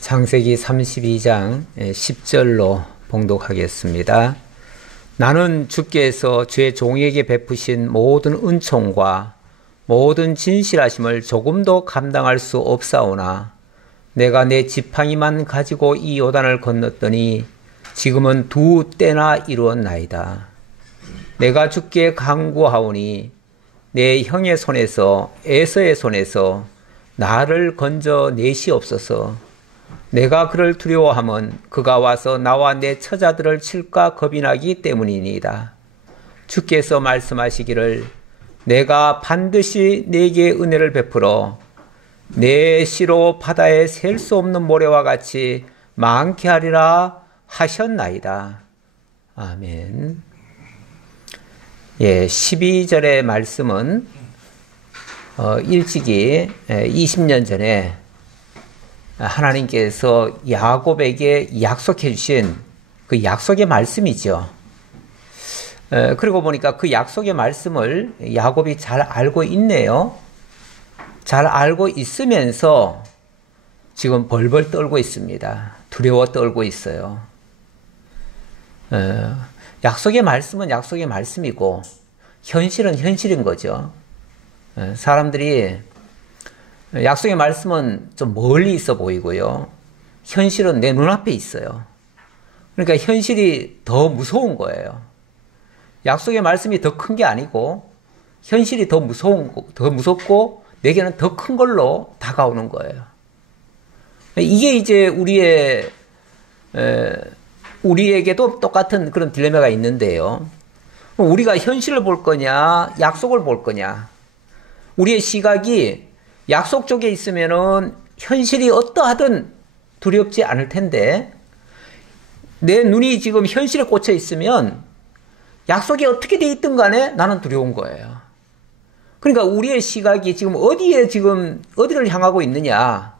창세기 32장 10절로 봉독하겠습니다. 나는 주께서 제 종에게 베푸신 모든 은총과 모든 진실하심을 조금도 감당할 수 없사오나 내가 내 지팡이만 가지고 이 요단을 건넜더니 지금은 두 때나 이루었나이다. 내가 주께 간구하오니 내 형의 손에서 에서의 손에서 나를 건져 내시옵소서. 내가 그를 두려워함은 그가 와서 나와 내 처자들을 칠까 겁이 나기 때문이니이다. 주께서 말씀하시기를 내가 반드시 네게 은혜를 베풀어 내 씨로 바다에 셀 수 없는 모래와 같이 많게 하리라 하셨나이다. 아멘. 12절의 말씀은 일찍이 20년 전에 하나님께서 야곱에게 약속해 주신 그 약속의 말씀이죠. 그리고 보니까 그 약속의 말씀을 야곱이 잘 알고 있네요. 잘 알고 있으면서 지금 벌벌 떨고 있습니다. 두려워 떨고 있어요. 약속의 말씀은 약속의 말씀이고 현실은 현실인 거죠. 사람들이 약속의 말씀은 좀 멀리 있어 보이고요. 현실은 내 눈앞에 있어요. 그러니까 현실이 더 무서운 거예요. 약속의 말씀이 더 큰 게 아니고 현실이 더 무섭고 내게는 더 큰 걸로 다가오는 거예요. 이게 이제 우리에게도 똑같은 그런 딜레마가 있는데요. 우리가 현실을 볼 거냐, 약속을 볼 거냐. 우리의 시각이 약속 쪽에 있으면은 현실이 어떠하든 두렵지 않을 텐데, 내 눈이 지금 현실에 꽂혀 있으면 약속이 어떻게 돼 있든 간에 나는 두려운 거예요. 그러니까 우리의 시각이 지금 어디를 향하고 있느냐,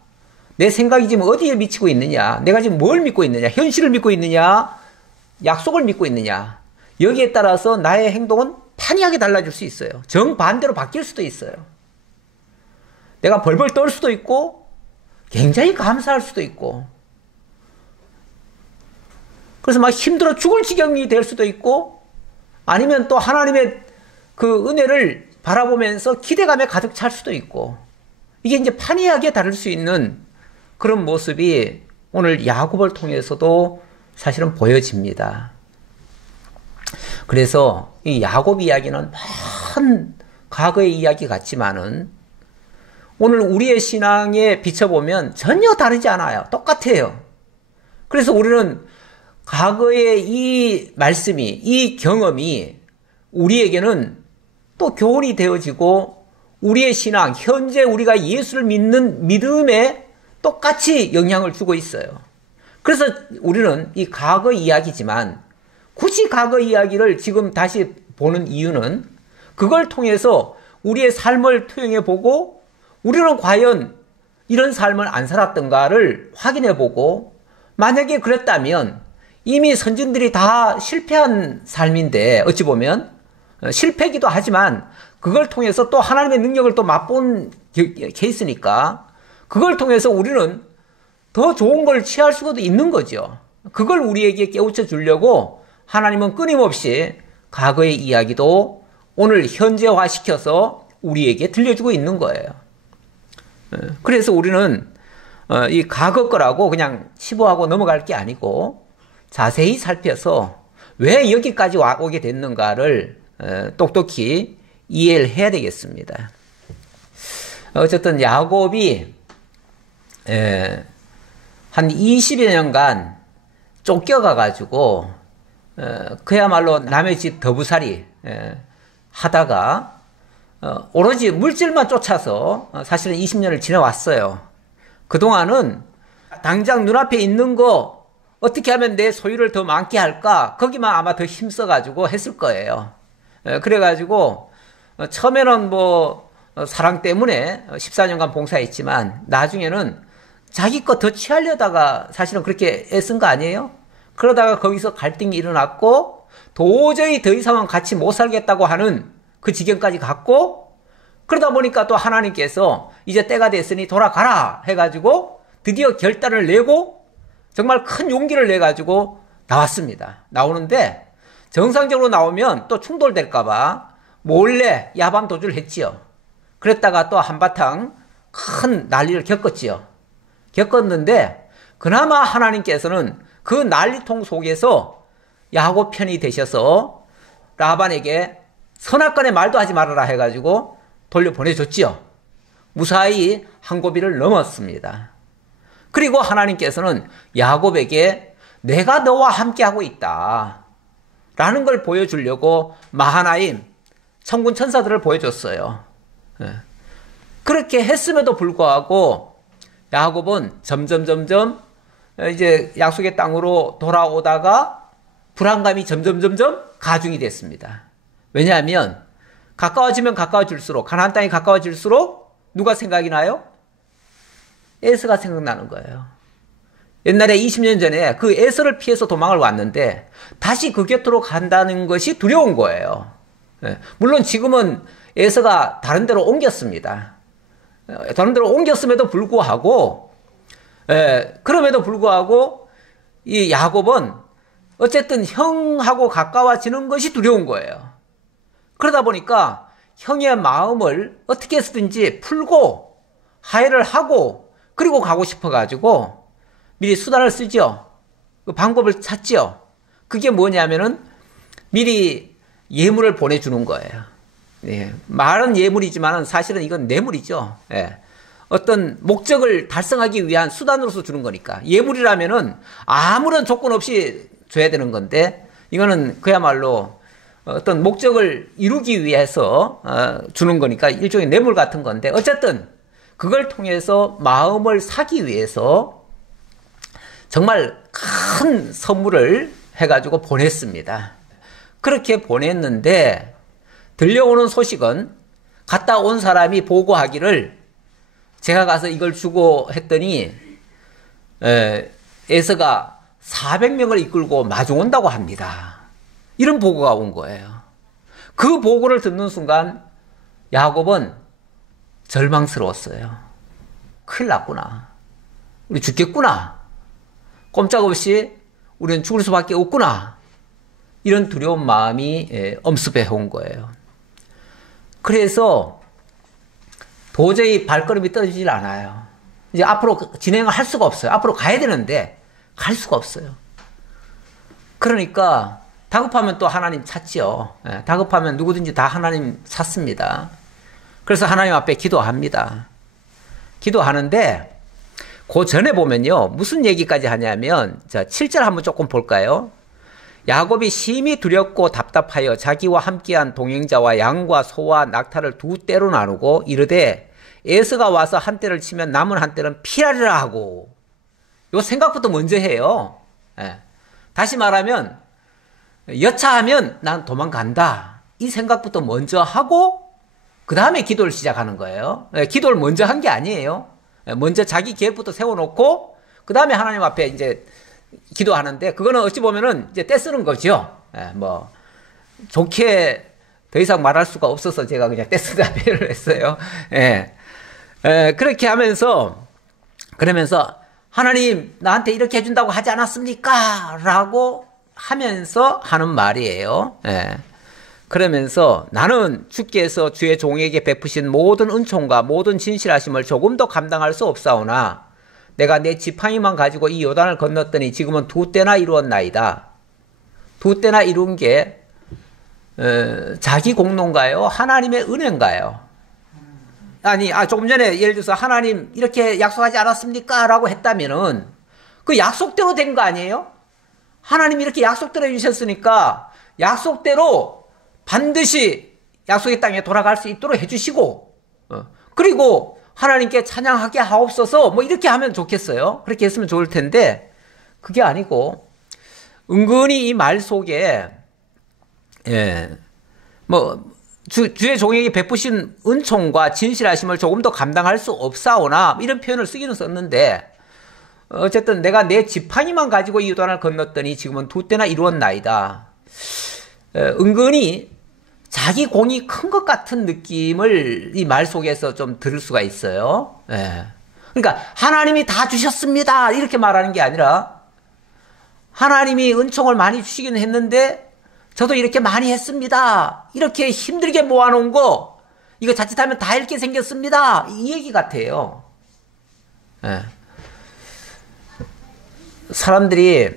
내 생각이 지금 어디에 미치고 있느냐, 내가 지금 뭘 믿고 있느냐, 현실을 믿고 있느냐, 약속을 믿고 있느냐, 여기에 따라서 나의 행동은 판이하게 달라질 수 있어요. 정반대로 바뀔 수도 있어요. 내가 벌벌 떨 수도 있고 굉장히 감사할 수도 있고, 그래서 막 힘들어 죽을 지경이 될 수도 있고, 아니면 또 하나님의 그 은혜를 바라보면서 기대감에 가득 찰 수도 있고, 이게 이제 판이하게 다를 수 있는 그런 모습이 오늘 야곱을 통해서도 사실은 보여집니다. 그래서 이 야곱 이야기는 먼 과거의 이야기 같지만은 오늘 우리의 신앙에 비춰보면 전혀 다르지 않아요. 똑같아요. 그래서 우리는 과거의 이 말씀이, 이 경험이 우리에게는 또 교훈이 되어지고 우리의 신앙, 현재 우리가 예수를 믿는 믿음에 똑같이 영향을 주고 있어요. 그래서 우리는 이 과거 이야기지만 굳이 과거 이야기를 지금 다시 보는 이유는 그걸 통해서 우리의 삶을 투영해 보고 우리는 과연 이런 삶을 안 살았던가를 확인해 보고, 만약에 그랬다면 이미 선진들이 다 실패한 삶인데, 어찌 보면 실패이기도 하지만 그걸 통해서 또 하나님의 능력을 또 맛본 케이스니까 그걸 통해서 우리는 더 좋은 걸 취할 수도 있는 거죠. 그걸 우리에게 깨우쳐 주려고 하나님은 끊임없이 과거의 이야기도 오늘 현재화시켜서 우리에게 들려주고 있는 거예요. 그래서 우리는 이 과거 거라고 그냥 치부하고 넘어갈 게 아니고 자세히 살펴서 왜 여기까지 오게 됐는가를 똑똑히 이해를 해야 되겠습니다. 어쨌든 야곱이 한 20여 년간 쫓겨가가지고 그야말로 남의 집 더부살이 하다가 오로지 물질만 쫓아서 사실은 20년을 지내왔어요. 그동안은 당장 눈앞에 있는 거 어떻게 하면 내 소유를 더 많게 할까, 거기만 아마 더 힘써가지고 했을 거예요. 그래가지고 처음에는 사랑 때문에 14년간 봉사했지만 나중에는 자기 거 더 취하려다가 사실은 그렇게 애쓴 거 아니에요? 그러다가 거기서 갈등이 일어났고 도저히 더 이상은 같이 못 살겠다고 하는 그 지경까지 갔고, 그러다 보니까 또 하나님께서 이제 때가 됐으니 돌아가라 해가지고 드디어 결단을 내고 정말 큰 용기를 내가지고 나왔습니다. 나오는데 정상적으로 나오면 또 충돌될까봐 몰래 야밤 도주를 했지요. 그랬다가 또 한바탕 큰 난리를 겪었지요. 겪었는데 그나마 하나님께서는 그 난리통 속에서 야곱 편이 되셔서 라반에게 선악간에 말도 하지 말아라 해가지고 돌려보내줬지요. 무사히 한 고비를 넘었습니다. 그리고 하나님께서는 야곱에게 내가 너와 함께하고 있다 라는 걸 보여주려고 마하나임 천군 천사들을 보여줬어요. 그렇게 했음에도 불구하고 야곱은 점점 이제 약속의 땅으로 돌아오다가 불안감이 점점 가중이 됐습니다. 왜냐하면 가까워지면 가까워질수록, 가나안 땅이 가까워질수록 누가 생각이 나요? 에서가 생각나는 거예요. 옛날에 20년 전에 그 에서를 피해서 도망을 왔는데 다시 그 곁으로 간다는 것이 두려운 거예요. 물론 지금은 에서가 다른 데로 옮겼습니다. 다른 데로 옮겼음에도 불구하고, 그럼에도 불구하고 이 야곱은 어쨌든 형하고 가까워지는 것이 두려운 거예요. 그러다 보니까 형의 마음을 어떻게 해서든지 풀고 화해를 하고 그리고 가고 싶어가지고 미리 수단을 쓰죠. 그 방법을 찾죠. 그게 뭐냐면은 미리 예물을 보내주는 거예요. 예, 말은 예물이지만 사실은 이건 뇌물이죠. 예. 어떤 목적을 달성하기 위한 수단으로서 주는 거니까. 예물이라면은 아무런 조건 없이 줘야 되는 건데 이거는 그야말로 어떤 목적을 이루기 위해서 주는 거니까 일종의 뇌물 같은 건데 어쨌든 그걸 통해서 마음을 사기 위해서 정말 큰 선물을 해가지고 보냈습니다. 그렇게 보냈는데 들려오는 소식은 갔다 온 사람이 보고하기를 제가 가서 이걸 주고 했더니 에서가 400명을 이끌고 마중 온다고 합니다. 이런 보고가 온 거예요. 그 보고를 듣는 순간 야곱은 절망스러웠어요. 큰일 났구나. 우리 죽겠구나. 꼼짝없이 우리는 죽을 수밖에 없구나. 이런 두려운 마음이 엄습해 온 거예요. 그래서 도저히 발걸음이 떨어지질 않아요. 이제 앞으로 진행을 할 수가 없어요. 앞으로 가야 되는데 갈 수가 없어요. 그러니까 다급하면 또 하나님 찾지요. 다급하면 누구든지 다 하나님 찾습니다. 그래서 하나님 앞에 기도합니다. 기도하는데 그 전에 보면요. 무슨 얘기까지 하냐면 자 7절 한번 조금 볼까요? 야곱이 심히 두렵고 답답하여 자기와 함께한 동행자와 양과 소와 낙타를 두 떼로 나누고 이르되 에서가 와서 한 떼를 치면 남은 한 떼는 피하리라 하고 요 생각부터 먼저 해요. 다시 말하면 여차하면 난 도망간다. 이 생각부터 먼저 하고 그 다음에 기도를 시작하는 거예요. 기도를 먼저 한 게 아니에요. 먼저 자기 계획부터 세워놓고 그 다음에 하나님 앞에 이제 기도하는데 그거는 어찌 보면은 이제 떼쓰는 거죠. 뭐 좋게 더 이상 말할 수가 없어서 제가 그냥 떼쓰다 표현을 했어요. 그렇게 하면서 그러면서 하나님 나한테 이렇게 해준다고 하지 않았습니까? 라고 하면서 하는 말이에요. 그러면서 나는 주께서 주의 종에게 베푸신 모든 은총과 모든 진실하심을 조금도 감당할 수 없사오나 내가 내 지팡이만 가지고 이 요단을 건넜더니 지금은 두 때나 이루었나이다. 두 때나 이룬 게 자기 공로인가요? 하나님의 은혜인가요? 아니, 조금 전에 예를 들어서 하나님 이렇게 약속하지 않았습니까? 라고 했다면은 그 약속대로 된 거 아니에요? 하나님이 이렇게 약속대로 해주셨으니까 약속대로 반드시 약속의 땅에 돌아갈 수 있도록 해주시고 그리고 하나님께 찬양하게 하옵소서 뭐 이렇게 하면 좋겠어요. 그렇게 했으면 좋을 텐데 그게 아니고 은근히 이 말 속에 주의 종에게 베푸신 은총과 진실하심을 조금 더 감당할 수 없사오나 이런 표현을 쓰기는 썼는데 어쨌든 내가 내 지팡이만 가지고 이 요단을 건넜더니 지금은 두 때나 이루었나이다. 은근히 자기 공이 큰 것 같은 느낌을 이 말 속에서 좀 들을 수가 있어요. 그러니까 하나님이 다 주셨습니다 이렇게 말하는 게 아니라 하나님이 은총을 많이 주시긴 했는데 저도 이렇게 많이 했습니다. 이렇게 힘들게 모아놓은 거 이거 자칫하면 다 잃게 생겼습니다. 이 얘기 같아요. 예. 사람들이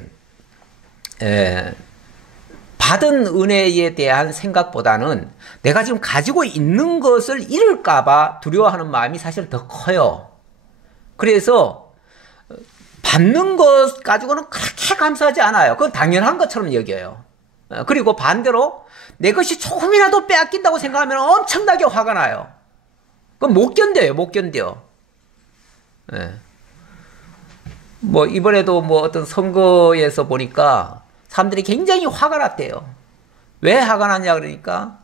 받은 은혜에 대한 생각보다는 내가 지금 가지고 있는 것을 잃을까봐 두려워하는 마음이 사실 더 커요. 그래서 받는 것 가지고는 그렇게 감사하지 않아요. 그건 당연한 것처럼 여겨요. 그리고 반대로 내 것이 조금이라도 빼앗긴다고 생각하면 엄청나게 화가 나요. 그건 못 견뎌요. 못 견뎌. 뭐 이번에도 뭐 어떤 선거에서 보니까 사람들이 굉장히 화가 났대요. 왜 화가 났냐 그러니까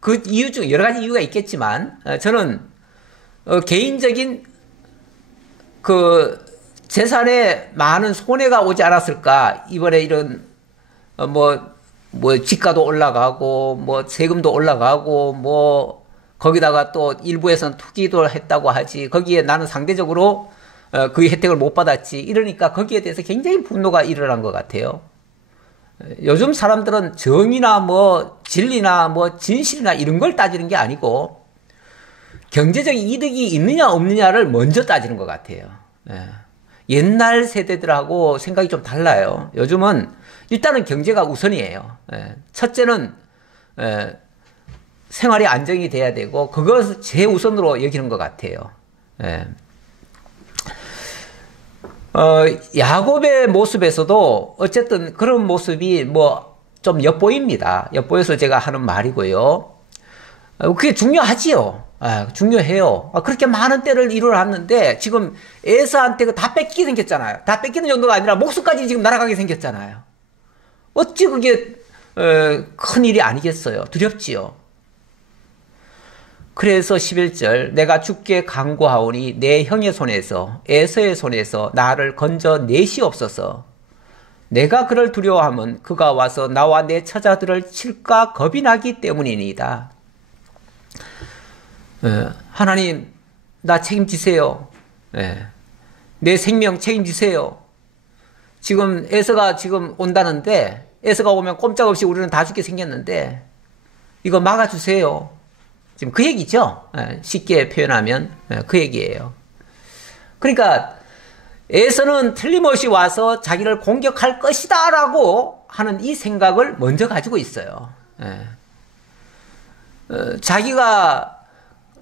그 이유 중 여러 가지 이유가 있겠지만 저는 개인적인 그 재산에 많은 손해가 오지 않았을까. 이번에 이런 뭐 집가도 올라가고 뭐 세금도 올라가고 뭐 거기다가 또 일부에서는 투기도 했다고 하지. 거기에 나는 상대적으로 그 혜택을 못 받았지. 이러니까 거기에 대해서 굉장히 분노가 일어난 것 같아요. 요즘 사람들은 정의나 뭐 진리나 뭐 진실이나 이런 걸 따지는 게 아니고 경제적 이득이 있느냐 없느냐를 먼저 따지는 것 같아요. 옛날 세대들하고 생각이 좀 달라요. 요즘은 일단은 경제가 우선이에요. 첫째는 생활이 안정이 돼야 되고 그것을 제우선으로 여기는 것 같아요. 야곱의 모습에서도 어쨌든 그런 모습이 뭐 좀 엿보입니다. 엿보여서 제가 하는 말이고요. 그게 중요하지요. 중요해요. 그렇게 많은 때를 이루어놨는데 지금 에서한테 다 뺏기게 생겼잖아요. 다 뺏기는 정도가 아니라 목숨까지 지금 날아가게 생겼잖아요. 어찌 그게 큰 일이 아니겠어요. 두렵지요. 그래서 11절 내가 주께 간구하오니 내 형의 손에서 에서의 손에서 나를 건져 내시옵소서. 내가 그를 두려워함은 그가 와서 나와 내 처자들을 칠까 겁이 나기 때문이니이다. 하나님 나 책임지세요. 내 생명 책임지세요. 지금 에서가 지금 온다는데 에서가 오면 꼼짝없이 우리는 다 죽게 생겼는데 이거 막아주세요. 지금 그 얘기죠. 쉽게 표현하면 그 얘기예요. 그러니까 에서는 틀림없이 와서 자기를 공격할 것이다 라고 하는 이 생각을 먼저 가지고 있어요. 자기가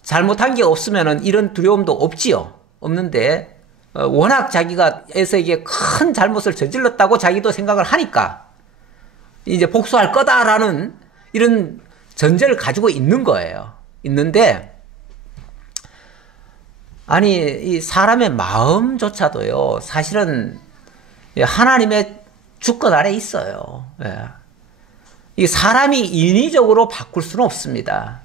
잘못한 게 없으면 이런 두려움도 없지요. 없는데 워낙 자기가 에서에게 큰 잘못을 저질렀다고 자기도 생각을 하니까 이제 복수할 거다라는 이런 전제를 가지고 있는 거예요. 있는데 아니 이 사람의 마음조차도요 사실은 하나님의 주권 아래 있어요. 이 사람이 인위적으로 바꿀 수는 없습니다.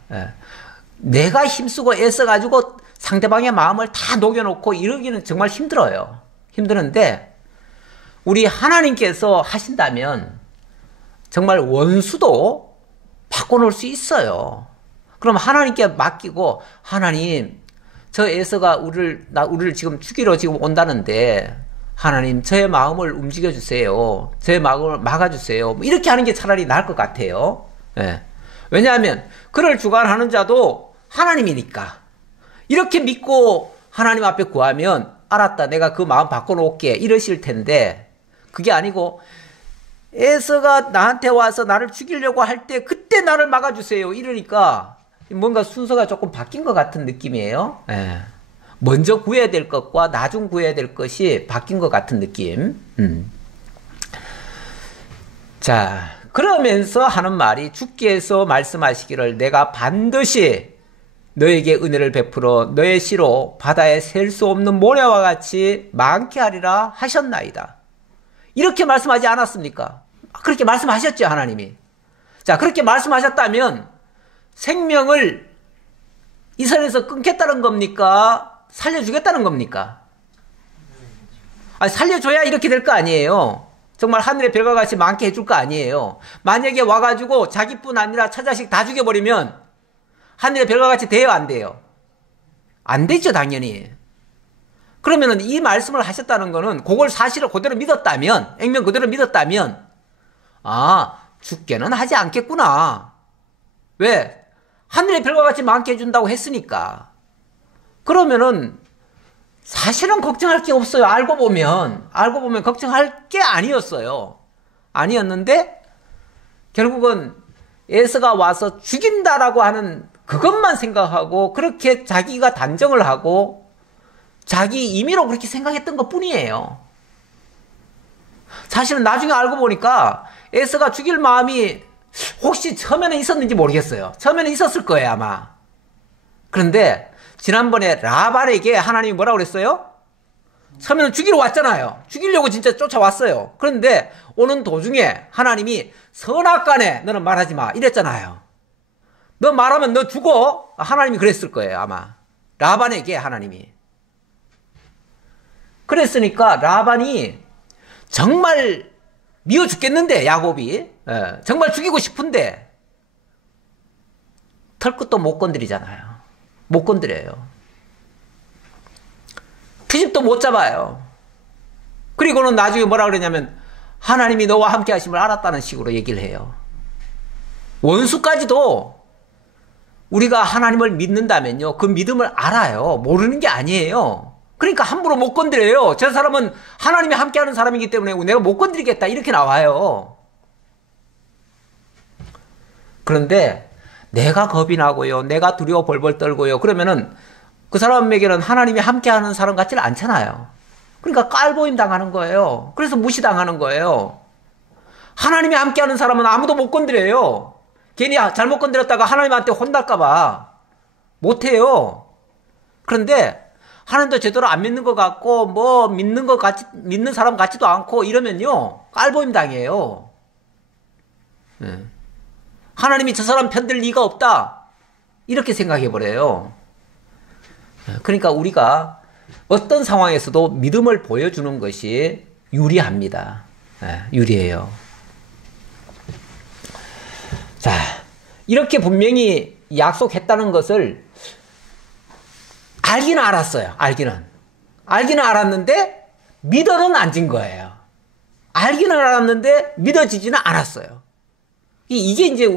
내가 힘쓰고 애써가지고 상대방의 마음을 다 녹여놓고 이러기는 정말 힘들어요. 힘드는데 우리 하나님께서 하신다면 정말 원수도 바꿔놓을 수 있어요. 그럼 하나님께 맡기고 하나님 저 에서가 우리를 지금 죽이러 지금 온다는데 하나님 저의 마음을 움직여 주세요. 저의 마음을 막아주세요. 이렇게 하는 게 차라리 나을 것 같아요. 왜냐하면 그를 주관하는 자도 하나님이니까 이렇게 믿고 하나님 앞에 구하면 알았다 내가 그 마음 바꿔놓을게 이러실 텐데 그게 아니고 에서가 나한테 와서 나를 죽이려고 할 때 그때 나를 막아주세요 이러니까 뭔가 순서가 조금 바뀐 것 같은 느낌이에요. 먼저 구해야 될 것과 나중 구해야 될 것이 바뀐 것 같은 느낌. 자, 그러면서 하는 말이 주께서 말씀하시기를 내가 반드시 너에게 은혜를 베풀어 너의 씨로 바다에 셀 수 없는 모래와 같이 많게 하리라 하셨나이다. 이렇게 말씀하지 않았습니까? 그렇게 말씀하셨죠, 하나님이. 자, 그렇게 말씀하셨다면 생명을 이 선에서 끊겠다는 겁니까? 살려주겠다는 겁니까? 아니, 살려줘야 이렇게 될 거 아니에요. 정말 하늘의 별과 같이 많게 해줄 거 아니에요. 만약에 와가지고 자기뿐 아니라 처자식 다 죽여버리면 하늘의 별과 같이 돼요, 안 돼요? 안 되죠, 당연히. 그러면은 이 말씀을 하셨다는 거는 그걸 사실을 그대로 믿었다면, 액면 그대로 믿었다면, 아, 죽게는 하지 않겠구나. 왜? 하늘의 별과 같이 많게 해준다고 했으니까. 그러면은 사실은 걱정할 게 없어요. 알고 보면 걱정할 게 아니었어요. 아니었는데 결국은 에서가 와서 죽인다라고 하는 그것만 생각하고 그렇게 자기가 단정을 하고 자기 임의로 그렇게 생각했던 것 뿐이에요. 사실은 나중에 알고 보니까 에서가 죽일 마음이 혹시 처음에는 있었는지 모르겠어요. 처음에는 있었을 거예요, 아마. 그런데 지난번에 라반에게 하나님이 뭐라고 그랬어요? 처음에는 죽이러 왔잖아요. 죽이려고 진짜 쫓아왔어요. 그런데 오는 도중에 하나님이 선악간에 너는 말하지 마 이랬잖아요. 너 말하면 너 죽어. 하나님이 그랬을 거예요, 아마. 라반에게 하나님이. 그랬으니까 라반이 정말 미워 죽겠는데, 야곱이 정말 죽이고 싶은데 털끝도 못 건드리잖아요. 못 건드려요. 트집도 못 잡아요. 그리고는 나중에 뭐라 그러냐면 하나님이 너와 함께 하심을 알았다는 식으로 얘기를 해요. 원수까지도 우리가 하나님을 믿는다면요, 그 믿음을 알아요. 모르는 게 아니에요. 그러니까 함부로 못 건드려요. 저 사람은 하나님이 함께하는 사람이기 때문에 내가 못 건드리겠다 이렇게 나와요. 그런데 내가 겁이 나고요, 내가 두려워 벌벌 떨고요, 그러면은 그 사람에게는 하나님이 함께하는 사람 같지는 않잖아요. 그러니까 깔보임 당하는 거예요. 그래서 무시당하는 거예요. 하나님이 함께하는 사람은 아무도 못 건드려요. 괜히 잘못 건드렸다가 하나님한테 혼날까봐 못해요. 그런데 하나님도 제대로 안 믿는 것 같고 뭐 믿는 사람 같지도 않고 이러면요, 깔보임 당해요. 하나님이 저 사람 편들 리가 없다 이렇게 생각해 버려요. 그러니까 우리가 어떤 상황에서도 믿음을 보여주는 것이 유리합니다. 유리해요. 자, 이렇게 분명히 약속했다는 것을 알기는 알았어요. 알기는 알았는데 믿어는 안 진 거예요. 알기는 알았는데 믿어지지는 않았어요. 이게 이제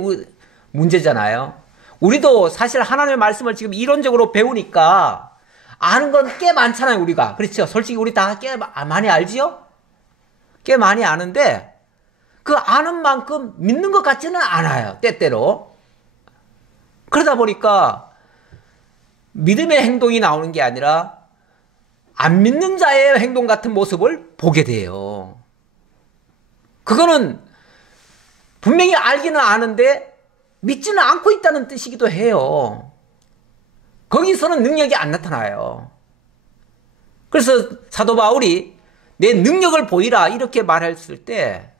문제잖아요. 우리도 사실 하나님의 말씀을 지금 이론적으로 배우니까 아는 건 꽤 많잖아요, 우리가. 그렇죠? 솔직히 우리 다 꽤 많이 알지요? 꽤 많이 아는데 그 아는 만큼 믿는 것 같지는 않아요, 때때로. 그러다 보니까 믿음의 행동이 나오는 게 아니라 안 믿는 자의 행동 같은 모습을 보게 돼요. 그거는 분명히 알기는 아는데 믿지는 않고 있다는 뜻이기도 해요. 거기서는 능력이 안 나타나요. 그래서 사도 바울이 내 능력을 보이라 이렇게 말했을 때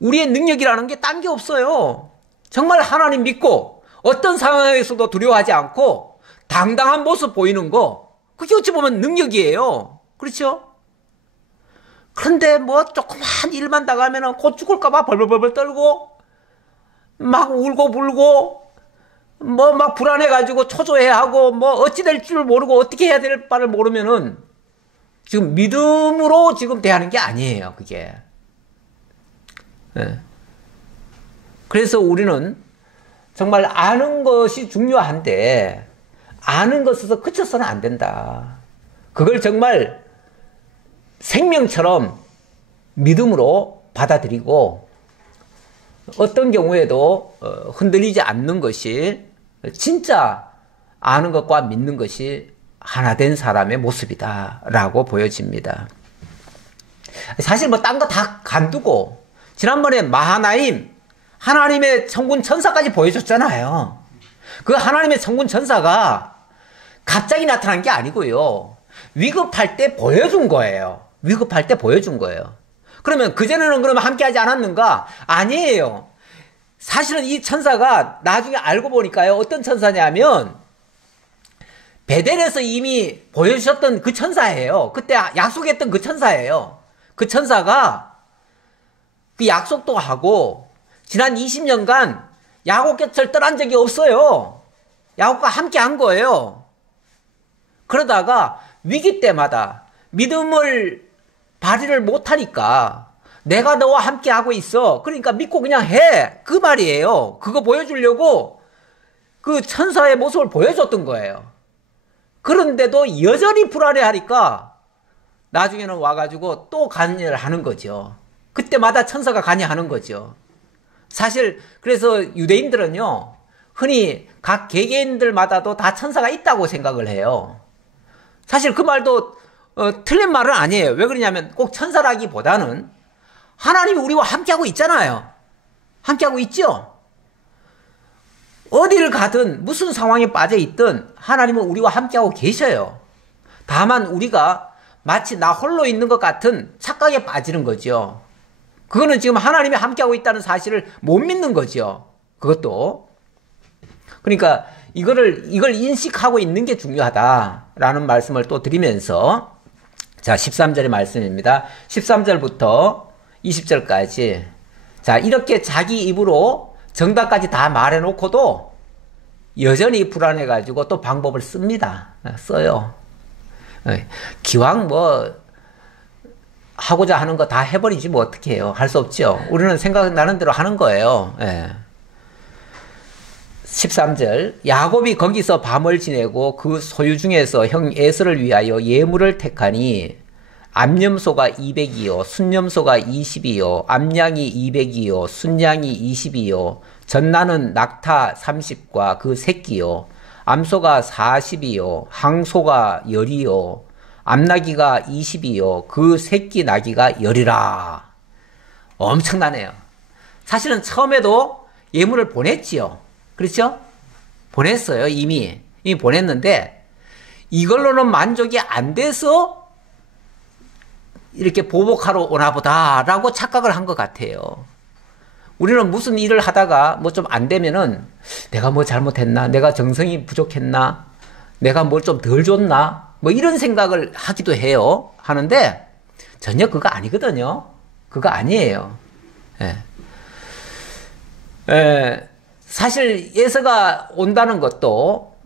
우리의 능력이라는 게 딴 게 없어요. 정말 하나님 믿고 어떤 상황에서도 두려워하지 않고 당당한 모습 보이는 거, 그게 어찌 보면 능력이에요. 그렇죠? 그런데 뭐 조그만 일만 당하면 곧 죽을까봐 벌벌벌 떨고 막 울고 불고 뭐 막 불안해가지고 초조해하고 뭐 어찌 될 줄 모르고 어떻게 해야 될 바를 모르면은 지금 믿음으로 지금 대하는 게 아니에요, 그게. 그래서 우리는 정말 아는 것이 중요한데 아는 것에서 그쳐서는 안 된다. 그걸 정말 생명처럼 믿음으로 받아들이고 어떤 경우에도 흔들리지 않는 것이 진짜 아는 것과 믿는 것이 하나 된 사람의 모습이다라고 보여집니다. 사실 뭐 딴 거 다 간두고 지난번에 마하나임 하나님의 천군 천사까지 보여줬잖아요. 그 하나님의 천군 천사가 갑자기 나타난 게 아니고요, 위급할 때 보여준 거예요. 위급할 때 보여준 거예요. 그러면 그전에는 그러면 함께하지 않았는가? 아니에요. 사실은 이 천사가 나중에 알고 보니까요, 어떤 천사냐면 베델에서 이미 보여주셨던 그 천사예요. 그때 약속했던 그 천사예요. 그 천사가 그 약속도 하고 지난 20년간 야곱 곁을 떠난 적이 없어요. 야곱과 함께 한 거예요. 그러다가 위기 때마다 믿음을 발휘를 못하니까 내가 너와 함께 하고 있어. 그러니까 믿고 그냥 해. 그 말이에요. 그거 보여주려고 그 천사의 모습을 보여줬던 거예요. 그런데도 여전히 불안해하니까 나중에는 와가지고 또 간여를 하는 거죠. 그때마다 천사가 간여하는 거죠. 사실 그래서 유대인들은요, 흔히 각 개개인들마다도 다 천사가 있다고 생각을 해요. 사실 그 말도 틀린 말은 아니에요. 왜 그러냐면 꼭 천사라기보다는 하나님이 우리와 함께하고 있잖아요. 함께하고 있죠. 어디를 가든 무슨 상황에 빠져 있든 하나님은 우리와 함께하고 계셔요. 다만 우리가 마치 나 홀로 있는 것 같은 착각에 빠지는 거죠. 그거는 지금 하나님이 함께하고 있다는 사실을 못 믿는 거죠. 그것도. 그러니까 이걸 인식하고 있는 게 중요하다라는 말씀을 또 드리면서, 자, 13절의 말씀입니다. 13절부터 20절까지. 자, 이렇게 자기 입으로 정답까지 다 말해놓고도 여전히 불안해가지고 또 방법을 씁니다. 써요. 기왕 뭐 하고자 하는 거 다 해버리지 뭐 어떻게 해요. 할 수 없죠. 우리는 생각나는 대로 하는 거예요. 13절, 야곱이 거기서 밤을 지내고 그 소유 중에서 형 에서를 위하여 예물을 택하니 암염소가 200이요 순염소가 20이요 암양이 200이요 순양이 20이요 전나는 낙타 30과 그 새끼요 암소가 40이요 항소가 10이요 암나기가 20이요 그 새끼 나기가 10이라. 엄청나네요. 사실은 처음에도 예물을 보냈지요. 그렇죠? 보냈어요. 이미 보냈는데 이걸로는 만족이 안 돼서 이렇게 보복하러 오나 보다라고 착각을 한 것 같아요. 우리는 무슨 일을 하다가 뭐 좀 안 되면은 내가 뭐 잘못했나? 내가 정성이 부족했나? 내가 뭘 좀 덜 줬나? 뭐 이런 생각을 하기도 해요. 하는데 전혀 그거 아니거든요. 그거 아니에요. 사실 예서가 온다는 것도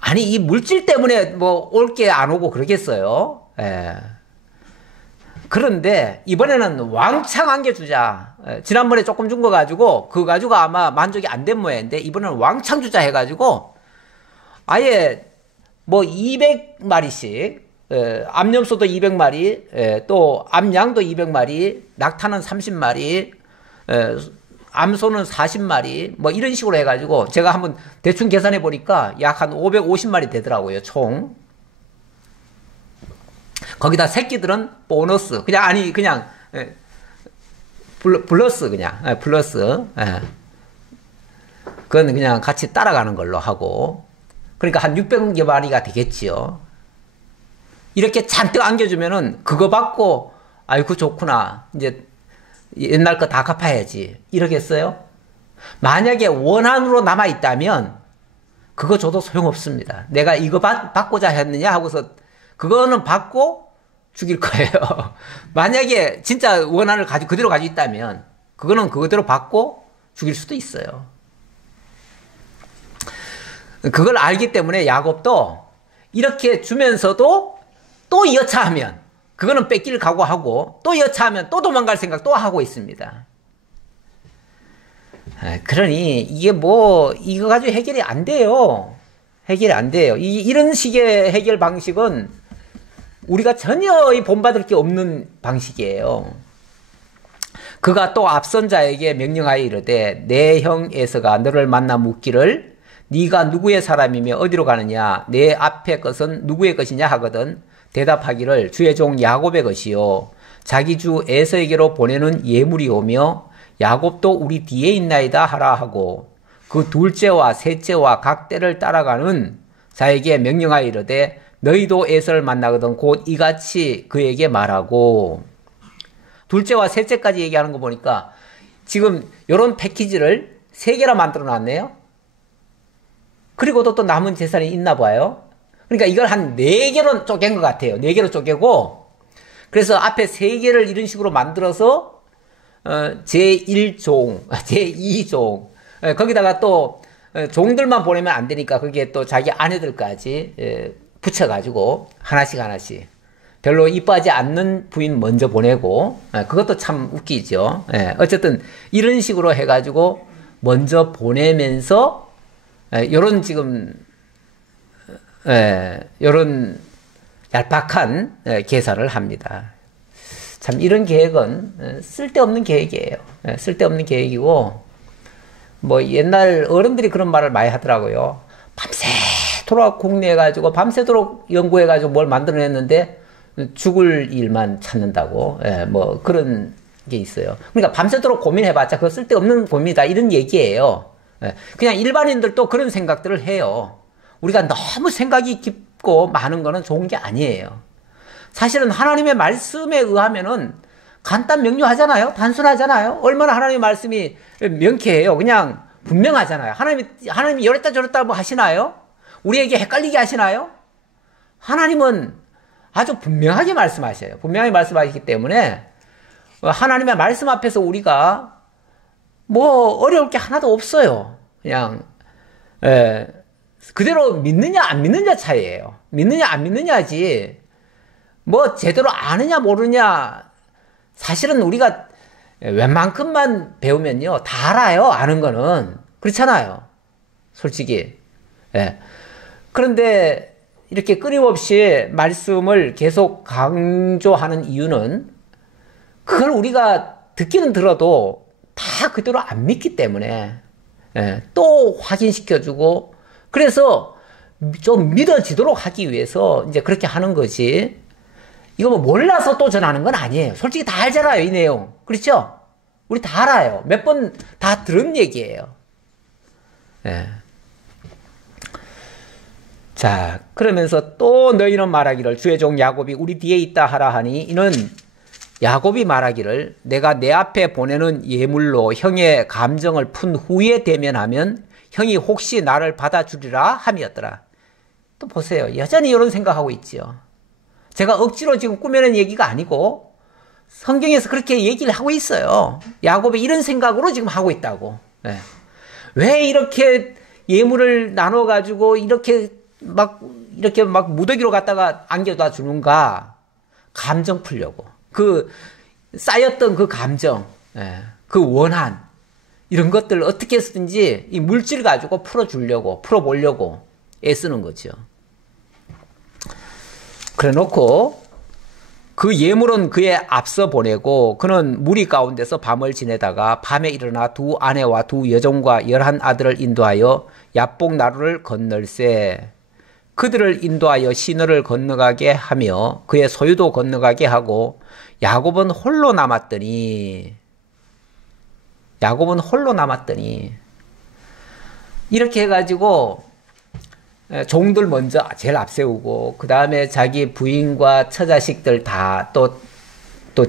아니 이 물질 때문에 뭐 올 게 안 오고 그러겠어요. 그런데 이번에는 왕창 안겨주자. 지난번에 조금 준 거 가지고 그거 가지고 아마 만족이 안 된 모양인데 이번에는 왕창 주자 해가지고 아예 뭐 200마리씩 암염소도 200마리 또 암양도 200마리 낙타는 30마리 암소는 40마리 뭐 이런 식으로 해가지고 제가 한번 대충 계산해 보니까 약 한 550마리 되더라고요. 총. 거기다 새끼들은 보너스 그냥 플러스 플러스 그건 그냥 같이 따라가는 걸로 하고 그러니까 한 600여 마리가 되겠지요. 이렇게 잔뜩 안겨주면은 그거 받고 아이고 좋구나 이제 옛날 거 다 갚아야지 이러겠어요? 만약에 원한으로 남아있다면 그거 줘도 소용없습니다. 내가 이거 받고자 했느냐 하고서 그거는 받고 죽일 거예요. 만약에 진짜 원한을 그대로 가지고 있다면 그거는 그대로 받고 죽일 수도 있어요. 그걸 알기 때문에 야곱도 이렇게 주면서도 또 여차하면 그거는 뺏길 각오하고 또 여차하면 또 도망갈 생각 또 하고 있습니다. 그러니 이게 뭐 이거 가지고 해결이 안 돼요. 해결이 안 돼요. 이런 식의 해결 방식은 우리가 전혀 본받을 게 없는 방식이에요. 그가 또 앞선 자에게 명령하여 이르되 내 형 에서가 너를 만나 묻기를 네가 누구의 사람이며 어디로 가느냐 내 앞에 것은 누구의 것이냐 하거든 대답하기를 주의 종 야곱의 것이요 자기 주 에서에게로 보내는 예물이오며 야곱도 우리 뒤에 있나이다 하라 하고 그 둘째와 셋째와 각 때를 따라가는 자에게 명령하여 이르되 너희도 에서를 만나거든 곧 이같이 그에게 말하고. 둘째와 셋째까지 얘기하는 거 보니까 지금 이런 패키지를 3개나 만들어 놨네요. 그리고도 또 남은 재산이 있나 봐요. 그러니까 이걸 한 4개로 쪼갠 것 같아요. 4개로 쪼개고 그래서 앞에 3개를 이런 식으로 만들어서 제1종, 제2종 거기다가 또 종들만 보내면 안 되니까 거기에 또 자기 아내들까지 붙여가지고 하나씩 별로 이뻐하지 않는 부인 먼저 보내고, 그것도 참 웃기죠. 어쨌든 이런 식으로 해가지고 먼저 보내면서 요런 지금 요런 얄팍한 계산을 합니다. 참 이런 계획은 쓸데없는 계획이에요. 쓸데없는 계획이고, 뭐 옛날 어른들이 그런 말을 많이 하더라고요. 밤새도록 공부해가지고 밤새도록 연구해가지고 뭘 만들어냈는데 죽을 일만 찾는다고. 뭐 그런 게 있어요. 그러니까 밤새도록 고민해봤자 그거 쓸데없는 고민이다 이런 얘기예요. 그냥 일반인들도 그런 생각들을 해요. 우리가 너무 생각이 깊고 많은 거는 좋은 게 아니에요. 사실은 하나님의 말씀에 의하면은 간단 명료하잖아요. 단순하잖아요. 얼마나 하나님의 말씀이 명쾌해요. 그냥 분명하잖아요. 하나님이 이랬다 저랬다 뭐 하시나요? 우리에게 헷갈리게 하시나요? 하나님은 아주 분명하게 말씀하셔요. 분명하게 말씀하시기 때문에 하나님의 말씀 앞에서 우리가 뭐 어려울 게 하나도 없어요. 그냥 그대로 믿느냐 안 믿느냐 차이예요. 믿느냐 안 믿느냐지 뭐 제대로 아느냐 모르냐. 사실은 우리가 웬만큼만 배우면요 다 알아요. 아는 거는 그렇잖아요. 솔직히. 그런데 이렇게 끊임없이 말씀을 계속 강조하는 이유는 그걸 우리가 듣기는 들어도 다 그대로 안 믿기 때문에 또 확인시켜주고 그래서 좀 믿어지도록 하기 위해서 이제 그렇게 하는 거지. 이거 뭐 몰라서 또 전하는 건 아니에요. 솔직히 다 알잖아요, 이 내용. 그렇죠? 우리 다 알아요. 몇 번 다 들은 얘기예요. 자, 그러면서 또 너희는 말하기를 주의 종 야곱이 우리 뒤에 있다 하라 하니 이는 야곱이 말하기를 내가 내 앞에 보내는 예물로 형의 감정을 푼 후에 대면하면 형이 혹시 나를 받아주리라 함이었더라. 또 보세요. 여전히 이런 생각하고 있지요. 제가 억지로 지금 꾸며낸 얘기가 아니고 성경에서 그렇게 얘기를 하고 있어요. 야곱이 이런 생각으로 지금 하고 있다고. 왜 이렇게 예물을 나눠가지고 이렇게 막 무더기로 갖다가 안겨다 주는가? 감정 풀려고. 그 쌓였던 그 감정, 그 원한, 이런 것들을 어떻게 쓰든지 이 물질 가지고 풀어보려고 애쓰는 거죠. 그래 놓고 그 예물은 그의 앞서 보내고 그는 무리 가운데서 밤을 지내다가 밤에 일어나 두 아내와 두 여종과 11 아들을 인도하여 야복 나루를 건널세 그들을 인도하여 시내를 건너가게 하며 그의 소유도 건너가게 하고 야곱은 홀로 남았더니 이렇게 해가지고 종들 먼저 제일 앞세우고 그 다음에 자기 부인과 처자식들 다 또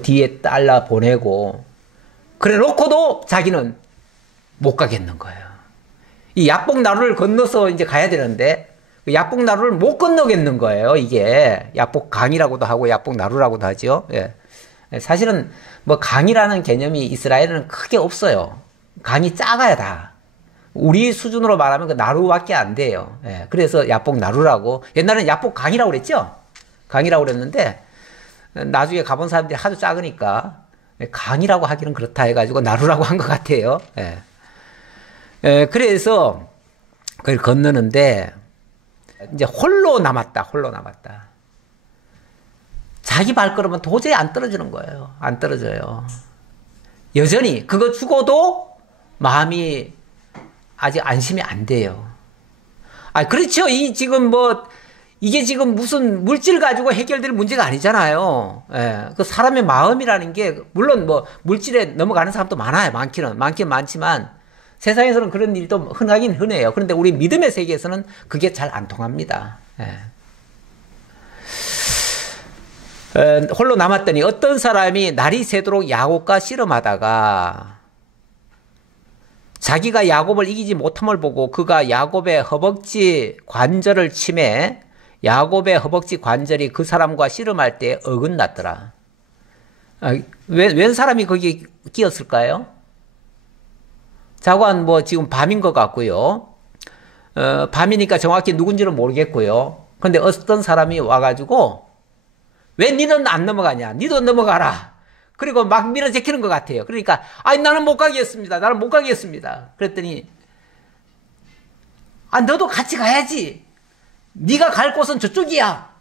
뒤에 딸라 보내고 그래 놓고도 자기는 못 가겠는 거예요. 이 야복 나루를 건너서 이제 가야 되는데 그 야복 나루를 못 건너겠는 거예요. 이게 야복 강이라고도 하고 야복 나루라고도 하죠. 사실은 뭐 강이라는 개념이 이스라엘은 크게 없어요. 강이 작아야 다. 우리 수준으로 말하면 그 나루밖에 안 돼요. 그래서 야복 나루라고. 옛날에는 야복 강이라고 그랬죠? 강이라고 그랬는데, 나중에 가본 사람들이 하도 작으니까, 강이라고 하기는 그렇다 해가지고 나루라고 한 것 같아요. 그래서, 그걸 건너는데, 이제 홀로 남았다. 자기 발걸음은 도저히 안 떨어지는 거예요. 안 떨어져요. 여전히, 그거 죽어도 마음이 아직 안심이 안 돼요. 그렇죠. 이게 지금 무슨 물질 가지고 해결될 문제가 아니잖아요. 그 사람의 마음이라는 게, 물론 뭐, 물질에 넘어가는 사람도 많아요. 많긴 많지만, 세상에서는 그런 일도 흔하긴 흔해요. 그런데 우리 믿음의 세계에서는 그게 잘 안 통합니다. 홀로 남았더니 어떤 사람이 날이 새도록 야곱과 씨름하다가, 자기가 야곱을 이기지 못함을 보고 그가 야곱의 허벅지 관절을 치매 야곱의 허벅지 관절이 그 사람과 씨름할 때 어긋났더라. 웬 사람이 거기에 끼었을까요? 자관 뭐 지금 밤인 것 같고요. 밤이니까 정확히 누군지는 모르겠고요. 그런데 어떤 사람이 와가지고 왜 니는 안 넘어가냐? 니도 넘어가라. 그리고 막 밀어제키는 것 같아요. 그러니까 아니 나는 못 가겠습니다. 나는 못 가겠습니다. 그랬더니 아 너도 같이 가야지. 네가 갈 곳은 저쪽이야.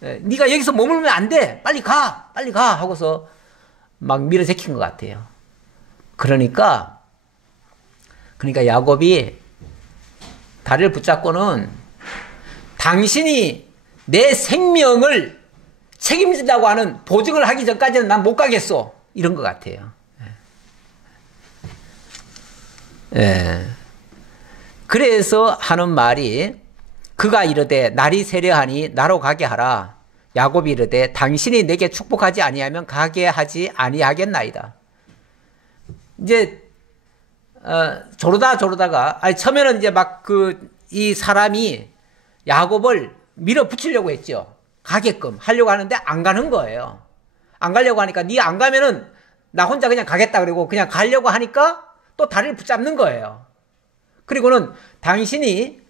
네가 여기서 머물면 안 돼. 빨리 가. 빨리 가. 하고서 막 밀어제킨 것 같아요. 그러니까 야곱이 다리를 붙잡고는 당신이 내 생명을 책임진다고 하는 보증을 하기 전까지는 난 못 가겠어. 이런 것 같아요. 예. 그래서 하는 말이 그가 이르되 날이 세려하니 나로 가게 하라. 야곱이 이르되 당신이 내게 축복하지 아니하면 가게 하지 아니하겠나이다. 이제 조르다가 처음에는 이제 막 이 사람이 야곱을 밀어붙이려고 했죠. 가게끔 하려고 하는데 안 가는 거예요. 안 가려고 하니까 네 안 가면은 나 혼자 그냥 가겠다 그러고 그냥 가려고 하니까 또 다리를 붙잡는 거예요. 그리고는 당신이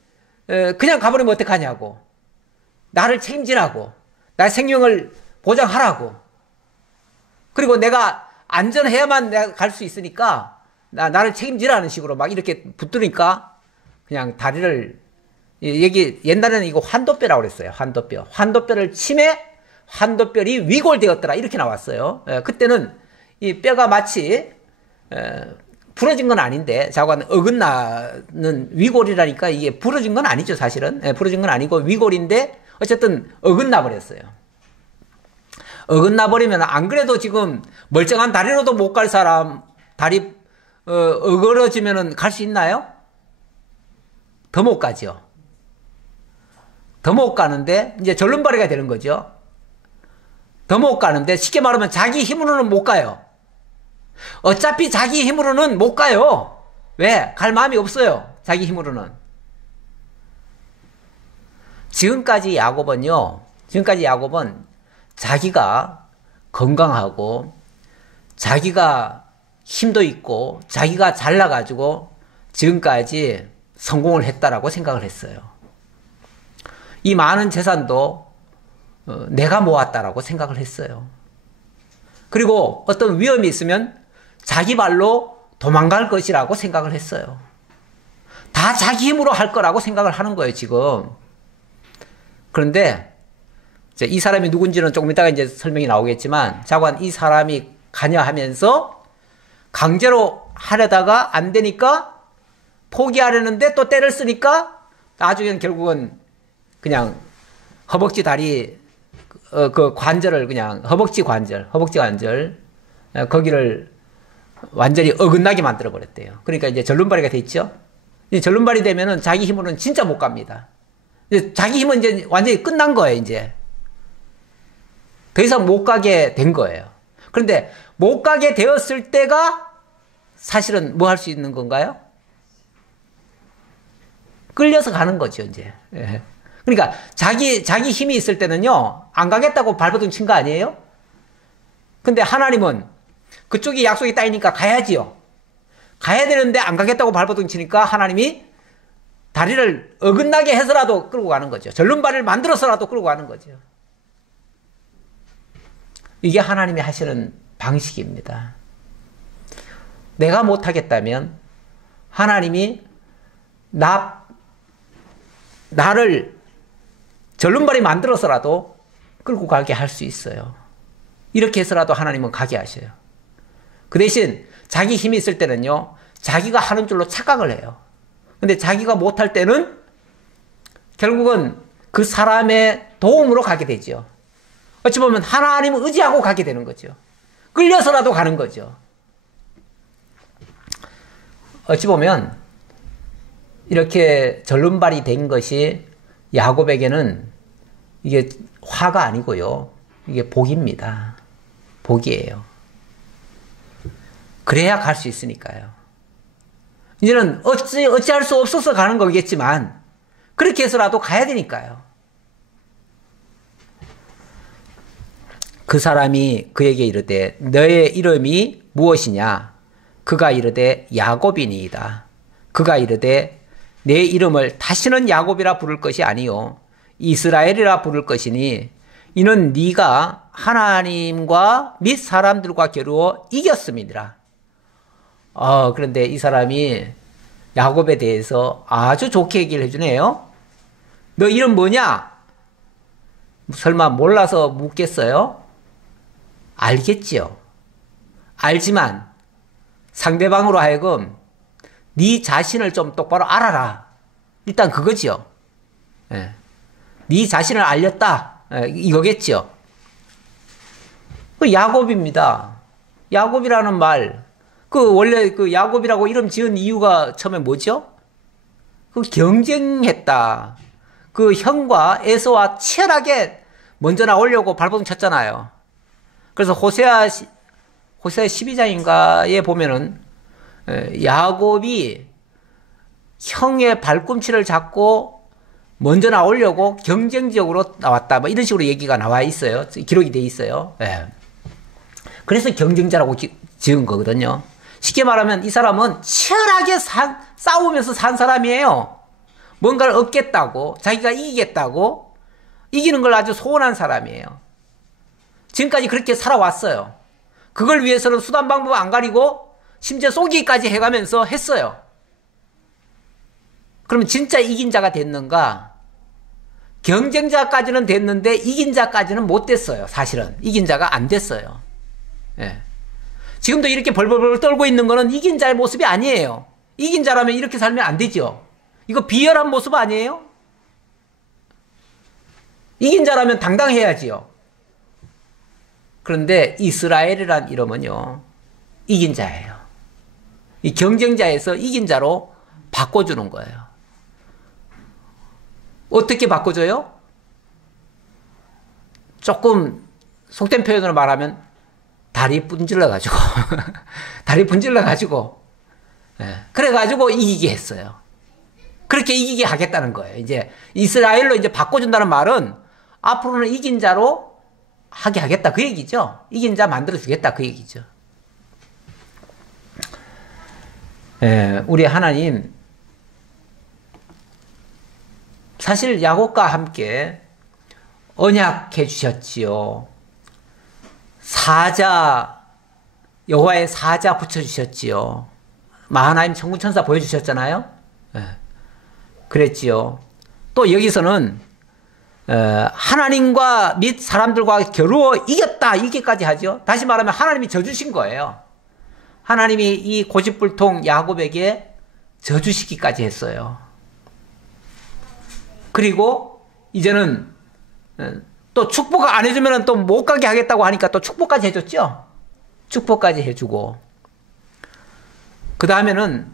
그냥 가버리면 어떡하냐고. 나를 책임지라고. 나의 생명을 보장하라고. 그리고 내가 안전해야만 내가 갈 수 있으니까 나를 책임지라는 식으로 막 이렇게 붙으니까 그냥 다리를 여기 옛날에는 이거 환도뼈라고 그랬어요. 환도뼈를 침해 환도뼈이 위골되었더라 이렇게 나왔어요. 그때는 이 뼈가 마치 부러진 건 아닌데 자관 어긋나는 위골이라니까 이게 부러진 건 아니죠 사실은. 부러진 건 아니고 위골인데 어쨌든 어긋나 버렸어요. 어긋나 버리면 안 그래도 지금 멀쩡한 다리로도 못 갈 사람 다리 어그러지면은 갈 수 있나요? 더 못 가죠. 더 못 가는데 이제 절름발이가 되는 거죠. 더 못 가는데 쉽게 말하면 자기 힘으로는 못 가요. 어차피 자기 힘으로는 못 가요. 왜? 갈 마음이 없어요. 자기 힘으로는. 지금까지 야곱은 자기가 건강하고 자기가 힘도 있고 자기가 잘나가지고 지금까지 성공을 했다라고 생각을 했어요. 이 많은 재산도 내가 모았다라고 생각을 했어요. 그리고 어떤 위험이 있으면 자기 발로 도망갈 것이라고 생각을 했어요. 다 자기 힘으로 할 거라고 생각을 하는 거예요, 지금. 그런데 이 사람이 누군지는 조금 이따가 이제 설명이 나오겠지만 자관 이 사람이 관여하면서 강제로 하려다가 안 되니까 포기하려는데 또 때를 쓰니까 나중에는 결국은 그냥 허벅지 다리 그 관절을 그냥 허벅지 관절 거기를 완전히 어긋나게 만들어 버렸대요. 그러니까 이제 절름발이가 됐죠. 이제 절름발이 되면은 자기 힘으로는 진짜 못 갑니다. 이제 자기 힘은 이제 완전히 끝난 거예요. 이제 더 이상 못 가게 된 거예요. 그런데 못 가게 되었을 때가 사실은 뭐 할 수 있는 건가요? 끌려서 가는 거죠, 이제. 예. 그러니까 자기 힘이 있을 때는요, 안 가겠다고 발버둥 친 거 아니에요? 근데 하나님은 그쪽이 약속이 따이니까 가야지요. 가야 되는데 안 가겠다고 발버둥 치니까 하나님이 다리를 어긋나게 해서라도 끌고 가는 거죠. 절름발을 만들어서라도 끌고 가는 거죠. 이게 하나님이 하시는 방식입니다. 내가 못하겠다면 하나님이 나를 절름발이 만들어서라도 끌고 가게 할 수 있어요. 이렇게 해서라도 하나님은 가게 하셔요. 그 대신 자기 힘이 있을 때는요, 자기가 하는 줄로 착각을 해요. 근데 자기가 못할 때는 결국은 그 사람의 도움으로 가게 되죠. 어찌 보면 하나님을 의지하고 가게 되는 거죠. 끌려서라도 가는 거죠. 어찌 보면 이렇게 절름발이 된 것이 야곱에게는 이게 화가 아니고요. 이게 복입니다. 복이에요. 그래야 갈 수 있으니까요. 이제는 어찌할 수 없어서 가는 거겠지만 그렇게 해서라도 가야 되니까요. 그 사람이 그에게 이르되 너의 이름이 무엇이냐? 그가 이르되 야곱이니이다. 그가 이르되 내 이름을 다시는 야곱이라 부를 것이 아니요 이스라엘이라 부를 것이니 이는 네가 하나님과 및 사람들과 겨루어 이겼음이니라. 그런데 이 사람이 야곱에 대해서 아주 좋게 얘기를 해주네요. 너 이름 뭐냐? 설마 몰라서 묻겠어요? 알겠지요. 알지만 상대방으로 하여금 네 자신을 좀 똑바로 알아라. 일단 그거지요. 예. 네 자신을 알렸다. 이거겠죠. 그 야곱입니다. 야곱이라는 말, 원래 야곱이라고 이름 지은 이유가 처음에 뭐죠? 경쟁했다. 형과 에서와 치열하게 먼저 나오려고 발버둥 쳤잖아요. 그래서 호세아 12장인가에 보면은 야곱이 형의 발꿈치를 잡고 먼저 나오려고 경쟁적으로 나왔다. 뭐 이런 식으로 얘기가 나와 있어요. 기록이 돼 있어요. 예. 그래서 경쟁자라고 지은 거거든요. 쉽게 말하면 이 사람은 치열하게 싸우면서 산 사람이에요. 뭔가를 얻겠다고, 자기가 이기겠다고, 이기는 걸 아주 소원한 사람이에요. 지금까지 그렇게 살아왔어요. 그걸 위해서는 수단 방법 안 가리고 심지어 쏘기까지 해가면서 했어요. 그러면 진짜 이긴 자가 됐는가? 경쟁자까지는 됐는데 이긴 자까지는 못 됐어요. 사실은 이긴 자가 안 됐어요. 예. 지금도 이렇게 벌벌벌 떨고 있는 거는 이긴 자의 모습이 아니에요. 이긴 자라면 이렇게 살면 안 되죠. 이거 비열한 모습 아니에요? 이긴 자라면 당당해야지요. 그런데 이스라엘이란 이름은요, 이긴 자예요. 이 경쟁자에서 이긴 자로 바꿔주는 거예요. 어떻게 바꿔줘요? 조금 속된 표현으로 말하면 다리 분질러가지고 다리 분질러가지고 그래가지고 이기게 했어요. 그렇게 이기게 하겠다는 거예요. 이제 이스라엘로 이제 바꿔준다는 말은 앞으로는 이긴 자로 하게 하겠다 그 얘기죠. 이긴 자 만들어주겠다 그 얘기죠. 우리 하나님 사실 야곱과 함께 언약해 주셨지요. 여호와의 사자 붙여주셨지요. 마하나임 천군천사 보여주셨잖아요. 그랬지요. 또 여기서는 하나님과 및 사람들과 겨루어 이겼다 이기까지 하죠. 다시 말하면 하나님이 져주신 거예요. 하나님이 이 고집불통 야곱에게 져주시기까지 했어요. 그리고 이제는 또 축복 안 해주면 또 못 가게 하겠다고 하니까 또 축복까지 해줬죠. 축복까지 해주고 그 다음에는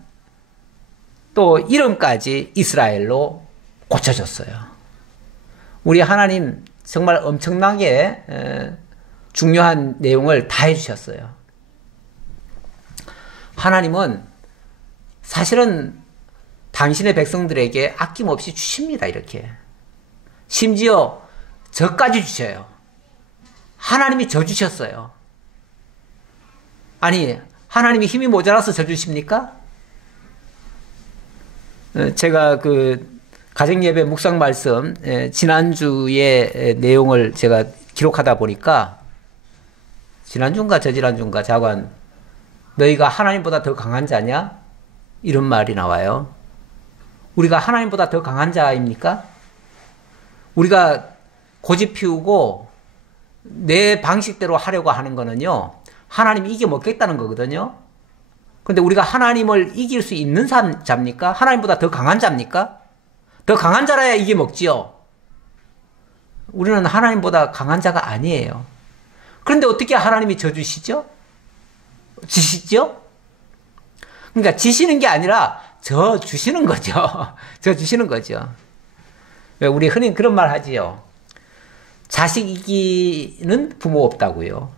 또 이름까지 이스라엘로 고쳐줬어요. 우리 하나님 정말 엄청나게 중요한 내용을 다 해주셨어요. 하나님은 사실은 당신의 백성들에게 아낌없이 주십니다. 이렇게 심지어 저까지 주셔요. 하나님이 저 주셨어요. 아니 하나님이 힘이 모자라서 저 주십니까? 제가 가정예배 묵상 말씀 지난주의 내용을 제가 기록하다 보니까 지난주인가 저지난주인가 자관 너희가 하나님보다 더 강한 자냐? 이런 말이 나와요. 우리가 하나님보다 더 강한 자입니까? 우리가 고집 피우고 내 방식대로 하려고 하는 거는요, 하나님이 이겨먹겠다는 거거든요. 그런데 우리가 하나님을 이길 수 있는 자입니까? 하나님보다 더 강한 자입니까? 더 강한 자라야 이겨먹지요. 우리는 하나님보다 강한 자가 아니에요. 그런데 어떻게 하나님이 져주시죠? 지시죠? 그러니까 지시는 게 아니라 저 주시는 거죠. 저 주시는 거죠. 우리 흔히 그런 말 하지요. 자식 이기는 부모 없다고요.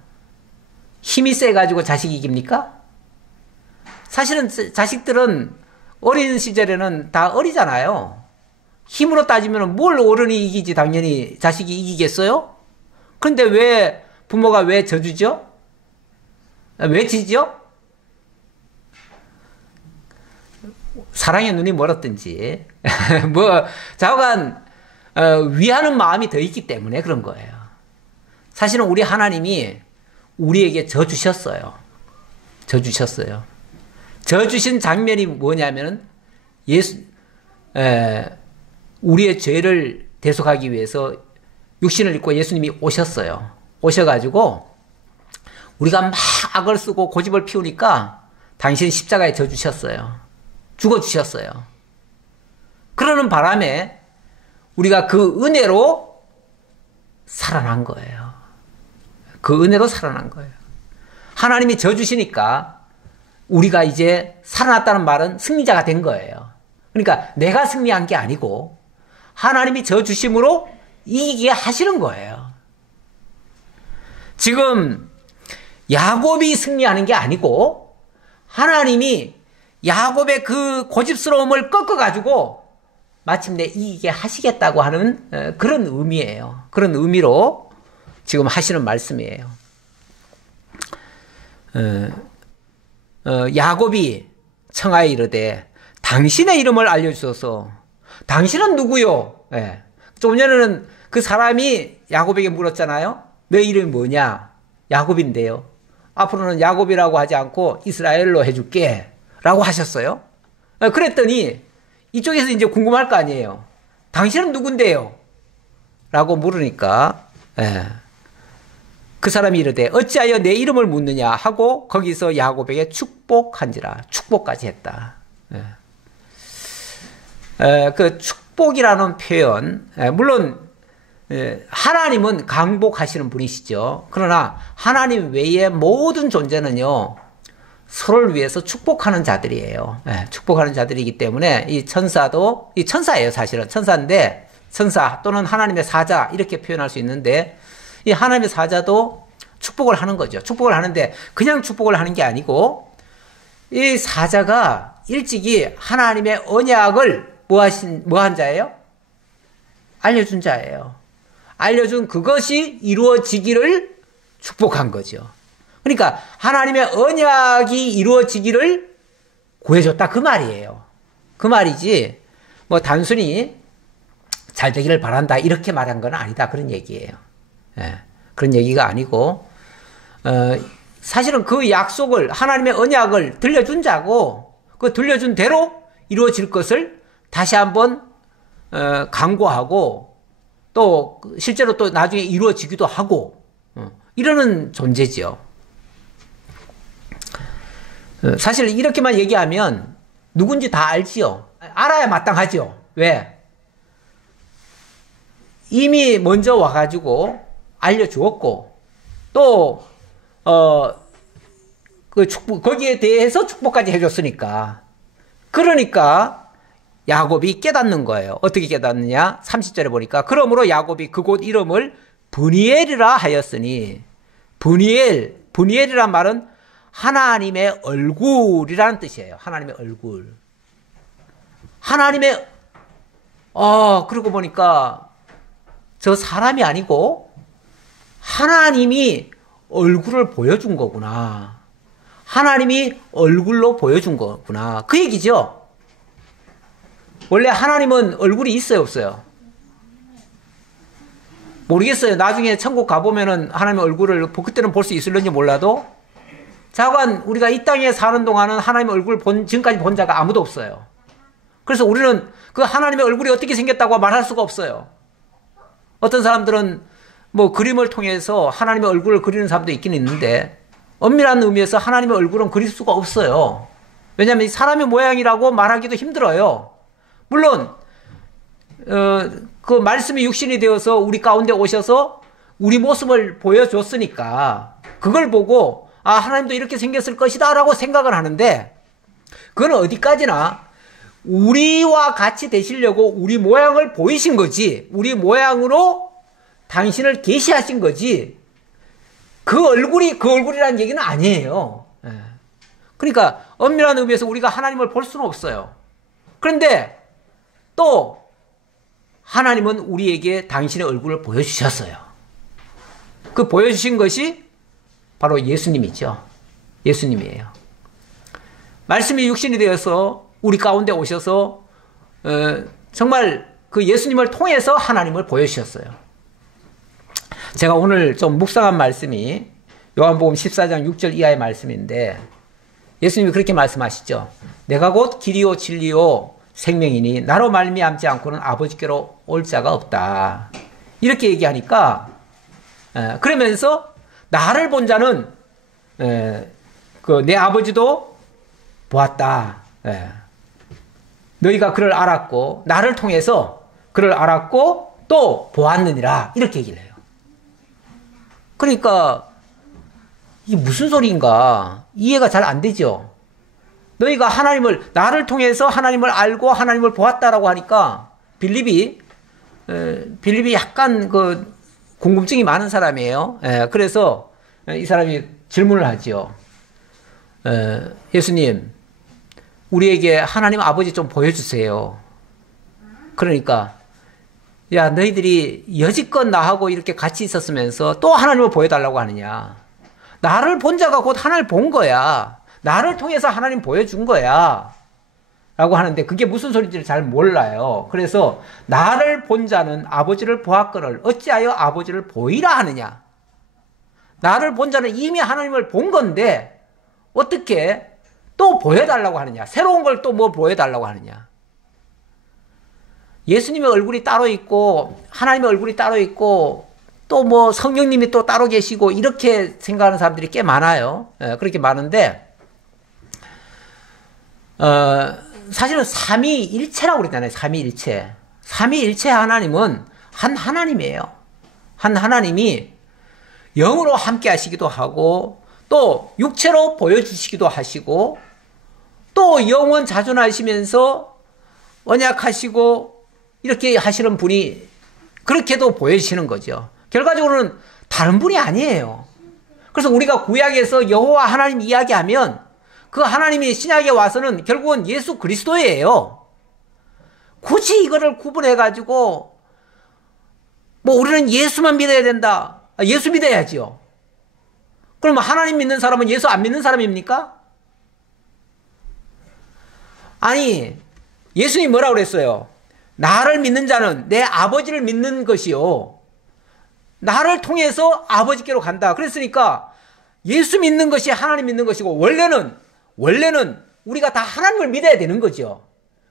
힘이 세가지고 자식 이깁니까? 사실은 자식들은 어린 시절에는 다 어리잖아요. 힘으로 따지면 뭘 어른이 이기지 당연히 자식이 이기겠어요? 그런데 왜 부모가 왜 져주죠? 왜 지죠? 사랑의 눈이 멀었든지 뭐 좌우간 위하는 마음이 더 있기 때문에 그런 거예요. 사실은 우리 하나님이 우리에게 져 주셨어요. 져 주셨어요. 져 주신 장면이 뭐냐면 우리의 죄를 대속하기 위해서 육신을 입고 예수님이 오셨어요. 오셔가지고 우리가 막 악을 쓰고 고집을 피우니까 당신이 십자가에 져 주셨어요. 죽어 주셨어요. 그러는 바람에 우리가 그 은혜로 살아난 거예요. 그 은혜로 살아난 거예요. 하나님이 져 주시니까 우리가 이제 살아났다는 말은 승리자가 된 거예요. 그러니까 내가 승리한 게 아니고 하나님이 져 주심으로 이기게 하시는 거예요. 지금 야곱이 승리하는 게 아니고 하나님이 야곱의 그 고집스러움을 꺾어가지고 마침내 이기게 하시겠다고 하는 그런 의미예요. 그런 의미로 지금 하시는 말씀이에요. 야곱이 청하에 이르되 당신의 이름을 알려주소서. 당신은 누구요? 예. 좀 전에는 그 사람이 야곱에게 물었잖아요. 내 이름이 뭐냐? 야곱인데요. 앞으로는 야곱이라고 하지 않고 이스라엘로 해줄게 라고 하셨어요. 그랬더니 이쪽에서 이제 궁금할 거 아니에요. 당신은 누군데요? 라고 물으니까 그 사람이 이르되 어찌하여 내 이름을 묻느냐 하고 거기서 야곱에게 축복한지라. 축복까지 했다. 그 축복이라는 표현, 물론 하나님은 강복하시는 분이시죠. 그러나 하나님 외의 모든 존재는요 서로를 위해서 축복하는 자들이에요. 축복하는 자들이기 때문에 이 천사도, 이 천사예요. 사실은 천사인데, 천사 또는 하나님의 사자 이렇게 표현할 수 있는데, 이 하나님의 사자도 축복을 하는 거죠. 축복을 하는데 그냥 축복을 하는 게 아니고 이 사자가 일찍이 하나님의 언약을 뭐한 자예요? 알려준 자예요. 알려준 그것이 이루어지기를 축복한 거죠. 그러니까 하나님의 언약이 이루어지기를 구해줬다 그 말이에요. 그 말이지 뭐 단순히 잘 되기를 바란다 이렇게 말한 건 아니다 그런 얘기예요. 그런 얘기가 아니고 사실은 그 약속을 하나님의 언약을 들려준 자고 그 들려준 대로 이루어질 것을 다시 한번 강구하고 또 실제로 또 나중에 이루어지기도 하고 이러는 존재죠. 사실 이렇게만 얘기하면 누군지 다 알지요. 알아야 마땅하죠. 왜? 이미 먼저 와가지고 알려주었고 또 그 축복 거기에 대해서 축복까지 해줬으니까. 그러니까 야곱이 깨닫는 거예요. 어떻게 깨닫느냐? 30절에 보니까 그러므로 야곱이 그곳 이름을 브니엘이라 하였으니 브니엘이란 말은 하나님의 얼굴이라는 뜻이에요. 하나님의 얼굴. 하나님의 그러고 보니까 저 사람이 아니고 하나님이 얼굴을 보여준 거구나. 하나님이 얼굴로 보여준 거구나. 그 얘기죠. 원래 하나님은 얼굴이 있어요, 없어요? 모르겠어요. 나중에 천국 가보면은 하나님의 얼굴을 그때는 볼 수 있을런지 몰라도 자관 우리가 이 땅에 사는 동안은 하나님의 얼굴을 지금까지 본 자가 아무도 없어요. 그래서 우리는 그 하나님의 얼굴이 어떻게 생겼다고 말할 수가 없어요. 어떤 사람들은 뭐 그림을 통해서 하나님의 얼굴을 그리는 사람도 있긴 있는데 엄밀한 의미에서 하나님의 얼굴은 그릴 수가 없어요. 왜냐하면 사람의 모양이라고 말하기도 힘들어요. 물론 그 말씀이 육신이 되어서 우리 가운데 오셔서 우리 모습을 보여줬으니까 그걸 보고 하나님도 이렇게 생겼을 것이다 라고 생각을 하는데 그건 어디까지나 우리와 같이 되시려고 우리 모양을 보이신 거지 우리 모양으로 당신을 계시하신 거지 그 얼굴이라는 얘기는 아니에요. 그러니까 엄밀한 의미에서 우리가 하나님을 볼 수는 없어요. 그런데 또 하나님은 우리에게 당신의 얼굴을 보여주셨어요. 그 보여주신 것이 바로 예수님이죠. 예수님이에요. 말씀이 육신이 되어서 우리 가운데 오셔서 정말 그 예수님을 통해서 하나님을 보여주셨어요. 제가 오늘 좀 묵상한 말씀이 요한복음 14장 6절 이하의 말씀인데 예수님이 그렇게 말씀하시죠. 내가 곧 길이요 진리요 생명이니 나로 말미암지 않고는 아버지께로 올 자가 없다. 이렇게 얘기하니까 그러면서 나를 본 자는 내 아버지도 보았다. 너희가 그를 알았고 나를 통해서 그를 알았고 또 보았느니라. 이렇게 얘기를 해요. 그러니까 이게 무슨 소리인가 이해가 잘 안 되죠. 너희가 나를 통해서 하나님을 알고 하나님을 보았다라고 하니까 빌립이 약간 그 궁금증이 많은 사람이에요. 그래서 이 사람이 질문을 하죠. 예수님, 우리에게 하나님 아버지 좀 보여주세요. 그러니까 야, 너희들이 여지껏 나하고 이렇게 같이 있었으면서 또 하나님을 보여달라고 하느냐. 나를 본 자가 곧 하나님을 본 거야. 나를 통해서 하나님 보여준 거야. 라고 하는데 그게 무슨 소리인지를 잘 몰라요. 그래서 나를 본 자는 아버지를 보았거늘 어찌하여 아버지를 보이라 하느냐. 나를 본 자는 이미 하나님을 본 건데 어떻게 또 보여달라고 하느냐. 새로운 걸 또 뭐 보여달라고 하느냐. 예수님의 얼굴이 따로 있고 하나님의 얼굴이 따로 있고 또 뭐 성령님이 또 따로 계시고 이렇게 생각하는 사람들이 꽤 많아요. 그렇게 많은데 사실은 삼위일체라고 그러잖아요. 삼위일체. 삼위일체 하나님은 한 하나님이에요. 한 하나님이 영으로 함께 하시기도 하고 또 육체로 보여주시기도 하시고 또 영원 자존하시면서 언약하시고 이렇게 하시는 분이 그렇게도 보여주시는 거죠. 결과적으로는 다른 분이 아니에요. 그래서 우리가 구약에서 여호와 하나님 이야기하면 그 하나님이 신약에 와서는 결국은 예수 그리스도예요. 굳이 이거를 구분해가지고 뭐 우리는 예수만 믿어야 된다. 예수 믿어야지요. 그럼 하나님 믿는 사람은 예수 안 믿는 사람입니까? 아니, 예수님이 뭐라고 그랬어요? 나를 믿는 자는 내 아버지를 믿는 것이요. 나를 통해서 아버지께로 간다. 그랬으니까 예수 믿는 것이 하나님 믿는 것이고 원래는 우리가 다 하나님을 믿어야 되는 거죠.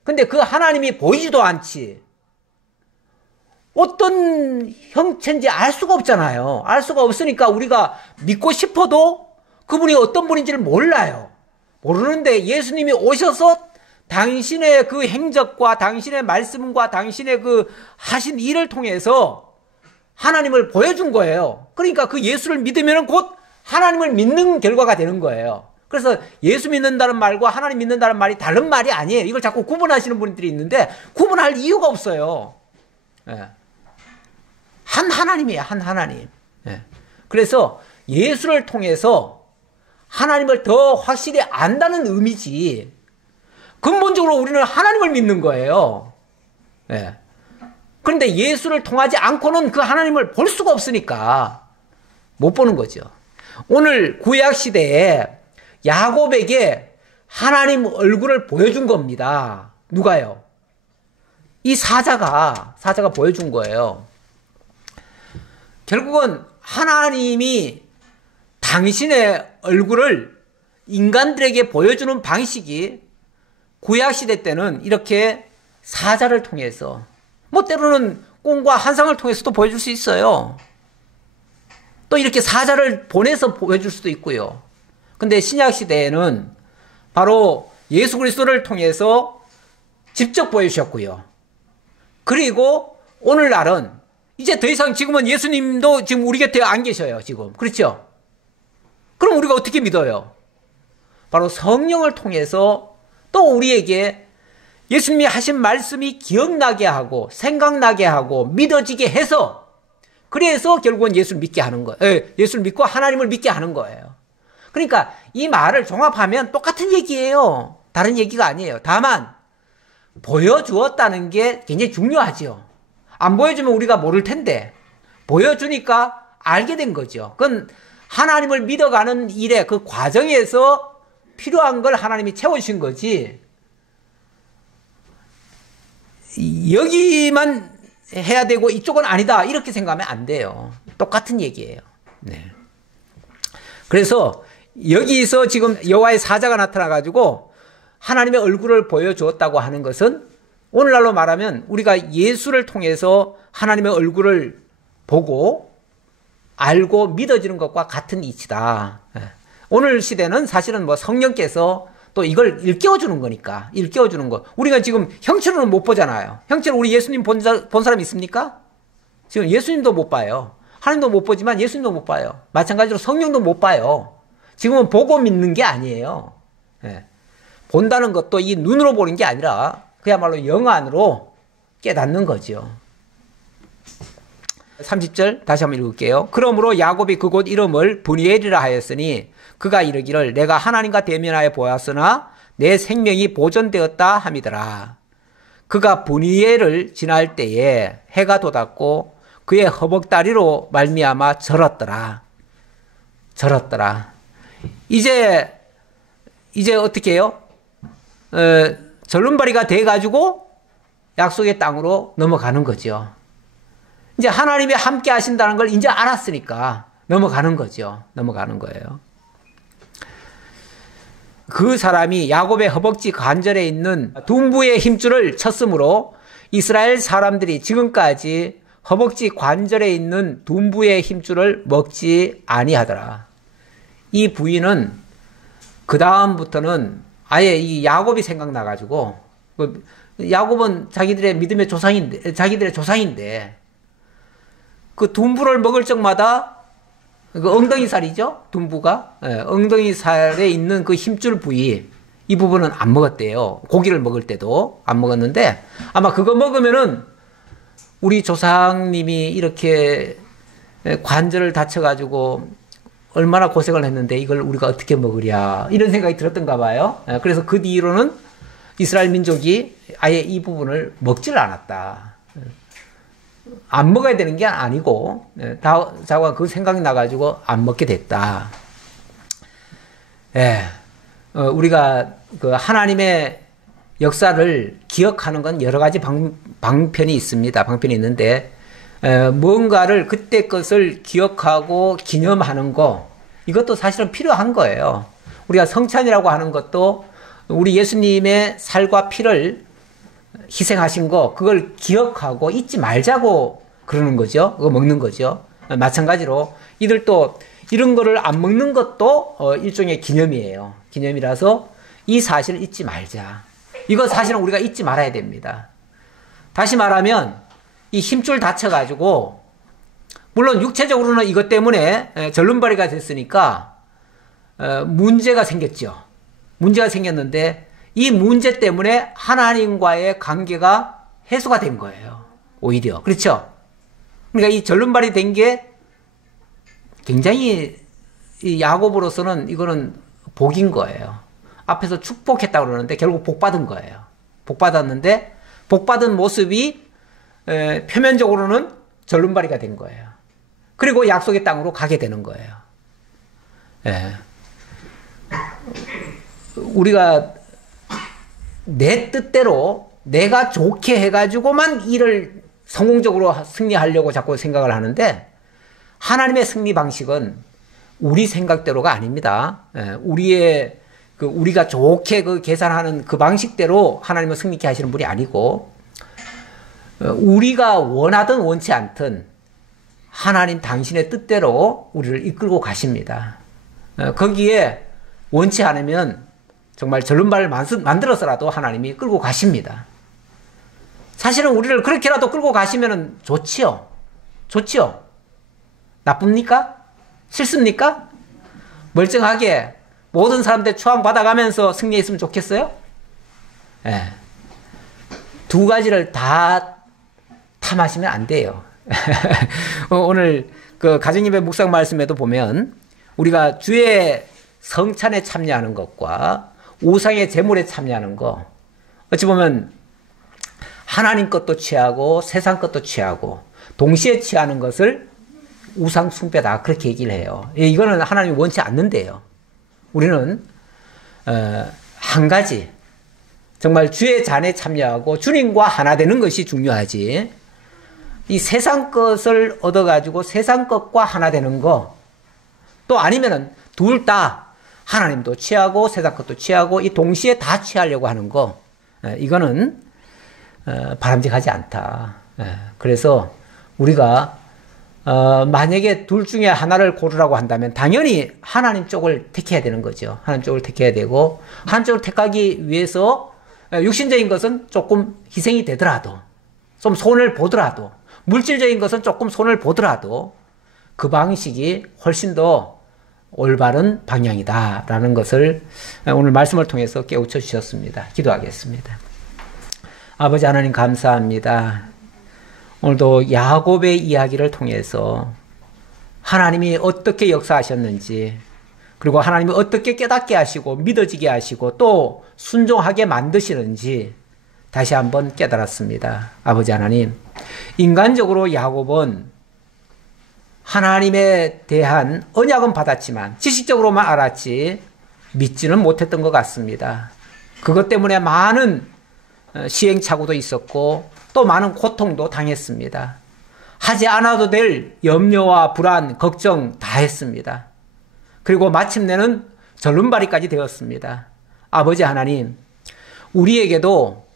근데 그 하나님이 보이지도 않지. 어떤 형체인지 알 수가 없잖아요. 알 수가 없으니까 우리가 믿고 싶어도 그분이 어떤 분인지를 몰라요. 모르는데 예수님이 오셔서 당신의 그 행적과 당신의 말씀과 당신의 그 하신 일을 통해서 하나님을 보여준 거예요. 그러니까 그 예수를 믿으면 곧 하나님을 믿는 결과가 되는 거예요. 그래서 예수 믿는다는 말과 하나님 믿는다는 말이 다른 말이 아니에요. 이걸 자꾸 구분하시는 분들이 있는데 구분할 이유가 없어요. 한 하나님이에요. 한 하나님. 그래서 예수를 통해서 하나님을 더 확실히 안다는 의미지 근본적으로 우리는 하나님을 믿는 거예요. 그런데 예수를 통하지 않고는 그 하나님을 볼 수가 없으니까 못 보는 거죠. 오늘 구약시대에 야곱에게 하나님 얼굴을 보여준 겁니다. 누가요? 이 사자가 보여준 거예요. 결국은 하나님이 당신의 얼굴을 인간들에게 보여주는 방식이 구약시대 때는 이렇게 사자를 통해서 뭐 때로는 꿈과 환상을 통해서도 보여줄 수 있어요. 또 이렇게 사자를 보내서 보여줄 수도 있고요. 근데 신약시대에는 바로 예수 그리스도를 통해서 직접 보여주셨고요. 그리고 오늘날은 이제 더 이상 지금은 예수님도 지금 우리 곁에 안 계셔요. 지금. 그렇죠? 그럼 우리가 어떻게 믿어요? 바로 성령을 통해서 또 우리에게 예수님이 하신 말씀이 기억나게 하고 생각나게 하고 믿어지게 해서 그래서 결국은 예수를 믿게 하는 거예요. 예수를 믿고 하나님을 믿게 하는 거예요. 그러니까 이 말을 종합하면 똑같은 얘기예요. 다른 얘기가 아니에요. 다만 보여주었다는 게 굉장히 중요하죠. 안 보여주면 우리가 모를 텐데 보여주니까 알게 된 거죠. 그건 하나님을 믿어가는 일의 그 과정에서 필요한 걸 하나님이 채워주신 거지 여기만 해야 되고 이쪽은 아니다 이렇게 생각하면 안 돼요. 똑같은 얘기예요. 네. 그래서 여기서 지금 여호와의 사자가 나타나가지고 하나님의 얼굴을 보여주었다고 하는 것은 오늘날로 말하면 우리가 예수를 통해서 하나님의 얼굴을 보고 알고 믿어지는 것과 같은 이치다. 오늘 시대는 사실은 뭐 성령께서 또 이걸 일깨워주는 거니까, 일깨워주는 거. 우리가 지금 형체로는 못 보잖아요. 형체로 우리 예수님 본 사람 있습니까? 지금 예수님도 못 봐요. 하나님도 못 보지만 예수님도 못 봐요. 마찬가지로 성령도 못 봐요. 지금은 보고 믿는 게 아니에요. 예. 본다는 것도 이 눈으로 보는 게 아니라 그야말로 영안으로 깨닫는 거죠. 30절 다시 한번 읽을게요. 그러므로 야곱이 그곳 이름을 브니엘이라 하였으니 그가 이르기를 내가 하나님과 대면하여 보았으나 내 생명이 보존되었다 함이더라. 그가 브니엘을 지날 때에 해가 돋았고 그의 허벅다리로 말미암아 절었더라. 절었더라. 이제 어떻게 해요? 절름발이가 돼가지고 약속의 땅으로 넘어가는 거죠. 이제 하나님이 함께 하신다는 걸 이제 알았으니까 넘어가는 거죠. 넘어가는 거예요. 그 사람이 야곱의 허벅지 관절에 있는 둔부의 힘줄을 쳤으므로 이스라엘 사람들이 지금까지 허벅지 관절에 있는 둔부의 힘줄을 먹지 아니하더라. 이 부위는 그 다음부터는 아예 이 야곱이 생각나가지고, 야곱은 자기들의 믿음의 조상인데 그 둔부를 먹을 적마다 그 엉덩이 살이죠, 둔부가. 엉덩이 살에 있는 그 힘줄 부위, 이 부분은 안 먹었대요. 고기를 먹을 때도 안 먹었는데 아마 그거 먹으면은 우리 조상님이 이렇게 관절을 다쳐가지고 얼마나 고생을 했는데 이걸 우리가 어떻게 먹으랴 이런 생각이 들었던가 봐요. 그래서 그 뒤로는 이스라엘 민족이 아예 이 부분을 먹지를 않았다. 안 먹어야 되는 게 아니고 자고가 그 생각이 나가지고 안 먹게 됐다. 우리가 그 하나님의 역사를 기억하는 건 여러 가지 방편이 있습니다. 방편이 있는데 뭔가를 그때 것을 기억하고 기념하는 거, 이것도 사실은 필요한 거예요. 우리가 성찬이라고 하는 것도 우리 예수님의 살과 피를 희생하신 거, 그걸 기억하고 잊지 말자고 그러는 거죠. 그거 먹는 거죠. 마찬가지로 이들도 이런 거를 안 먹는 것도 일종의 기념이에요. 기념이라서 이 사실을 잊지 말자. 이거 사실은 우리가 잊지 말아야 됩니다. 다시 말하면 이 힘줄 다쳐가지고, 물론 육체적으로는 이것 때문에 절름발이가 됐으니까 문제가 생겼죠. 문제가 생겼는데 이 문제 때문에 하나님과의 관계가 해소가 된 거예요. 오히려. 그렇죠? 그러니까 이 절름발이 된 게 굉장히 이 야곱으로서는 이거는 복인 거예요. 앞에서 축복했다고 그러는데 결국 복받은 거예요. 복받았는데 복받은 모습이 표면적으로는 절름발이가 된 거예요. 그리고 약속의 땅으로 가게 되는 거예요. 우리가 내 뜻대로 내가 좋게 해가지고만 일을 성공적으로 승리하려고 자꾸 생각을 하는데, 하나님의 승리 방식은 우리 생각대로가 아닙니다. 우리가 좋게 그 계산하는 그 방식대로 하나님은 승리케 하시는 분이 아니고, 우리가 원하든 원치 않든 하나님 당신의 뜻대로 우리를 이끌고 가십니다. 거기에 원치 않으면 정말 절름발을 만들어서라도 하나님이 끌고 가십니다. 사실은 우리를 그렇게라도 끌고 가시면 좋지요. 좋지요. 나쁩니까? 싫습니까? 멀쩡하게 모든 사람들 추앙받아가면서 승리했으면 좋겠어요? 두 가지를 다 탐하시면 안 돼요. 오늘 그 가정예배 묵상 말씀에도 보면 우리가 주의 성찬에 참여하는 것과 우상의 제물에 참여하는 거, 어찌 보면 하나님 것도 취하고 세상 것도 취하고 동시에 취하는 것을 우상 숭배다, 그렇게 얘기를 해요. 이거는 하나님이 원치 않는데요. 우리는 한 가지, 정말 주의 잔에 참여하고 주님과 하나 되는 것이 중요하지, 이 세상 것을 얻어가지고 세상 것과 하나 되는 거, 또 아니면은 둘 다 하나님도 취하고 세상 것도 취하고 이 동시에 다 취하려고 하는 거, 이거는 바람직하지 않다. 그래서 우리가 만약에 둘 중에 하나를 고르라고 한다면 당연히 하나님 쪽을 택해야 되는 거죠. 하나님 쪽을 택해야 되고, 하나님 쪽을 택하기 위해서 육신적인 것은 조금 희생이 되더라도, 좀 손을 보더라도, 물질적인 것은 조금 손을 보더라도 그 방식이 훨씬 더 올바른 방향이다라는 것을 오늘 말씀을 통해서 깨우쳐 주셨습니다. 기도하겠습니다. 아버지 하나님 감사합니다. 오늘도 야곱의 이야기를 통해서 하나님이 어떻게 역사하셨는지, 그리고 하나님이 어떻게 깨닫게 하시고 믿어지게 하시고 또 순종하게 만드시는지 다시 한번 깨달았습니다. 아버지 하나님, 인간적으로 야곱은 하나님에 대한 언약은 받았지만 지식적으로만 알았지 믿지는 못했던 것 같습니다. 그것 때문에 많은 시행착오도 있었고 또 많은 고통도 당했습니다. 하지 않아도 될 염려와 불안, 걱정 다 했습니다. 그리고 마침내는 절름발이까지 되었습니다. 아버지 하나님, 우리에게도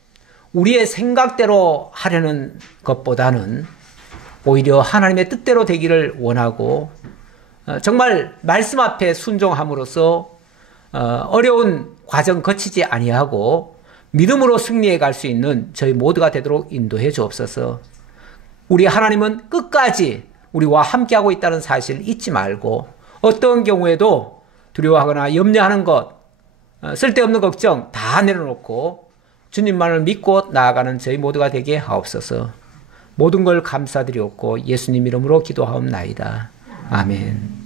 우리의 생각대로 하려는 것보다는 오히려 하나님의 뜻대로 되기를 원하고 정말 말씀 앞에 순종함으로써 어려운 과정 거치지 아니하고 믿음으로 승리해 갈 수 있는 저희 모두가 되도록 인도해 주옵소서. 우리 하나님은 끝까지 우리와 함께하고 있다는 사실을 잊지 말고 어떤 경우에도 두려워하거나 염려하는 것, 쓸데없는 걱정 다 내려놓고 주님만을 믿고 나아가는 저희 모두가 되게 하옵소서. 모든 걸 감사드리옵고 예수님 이름으로 기도하옵나이다. 아멘.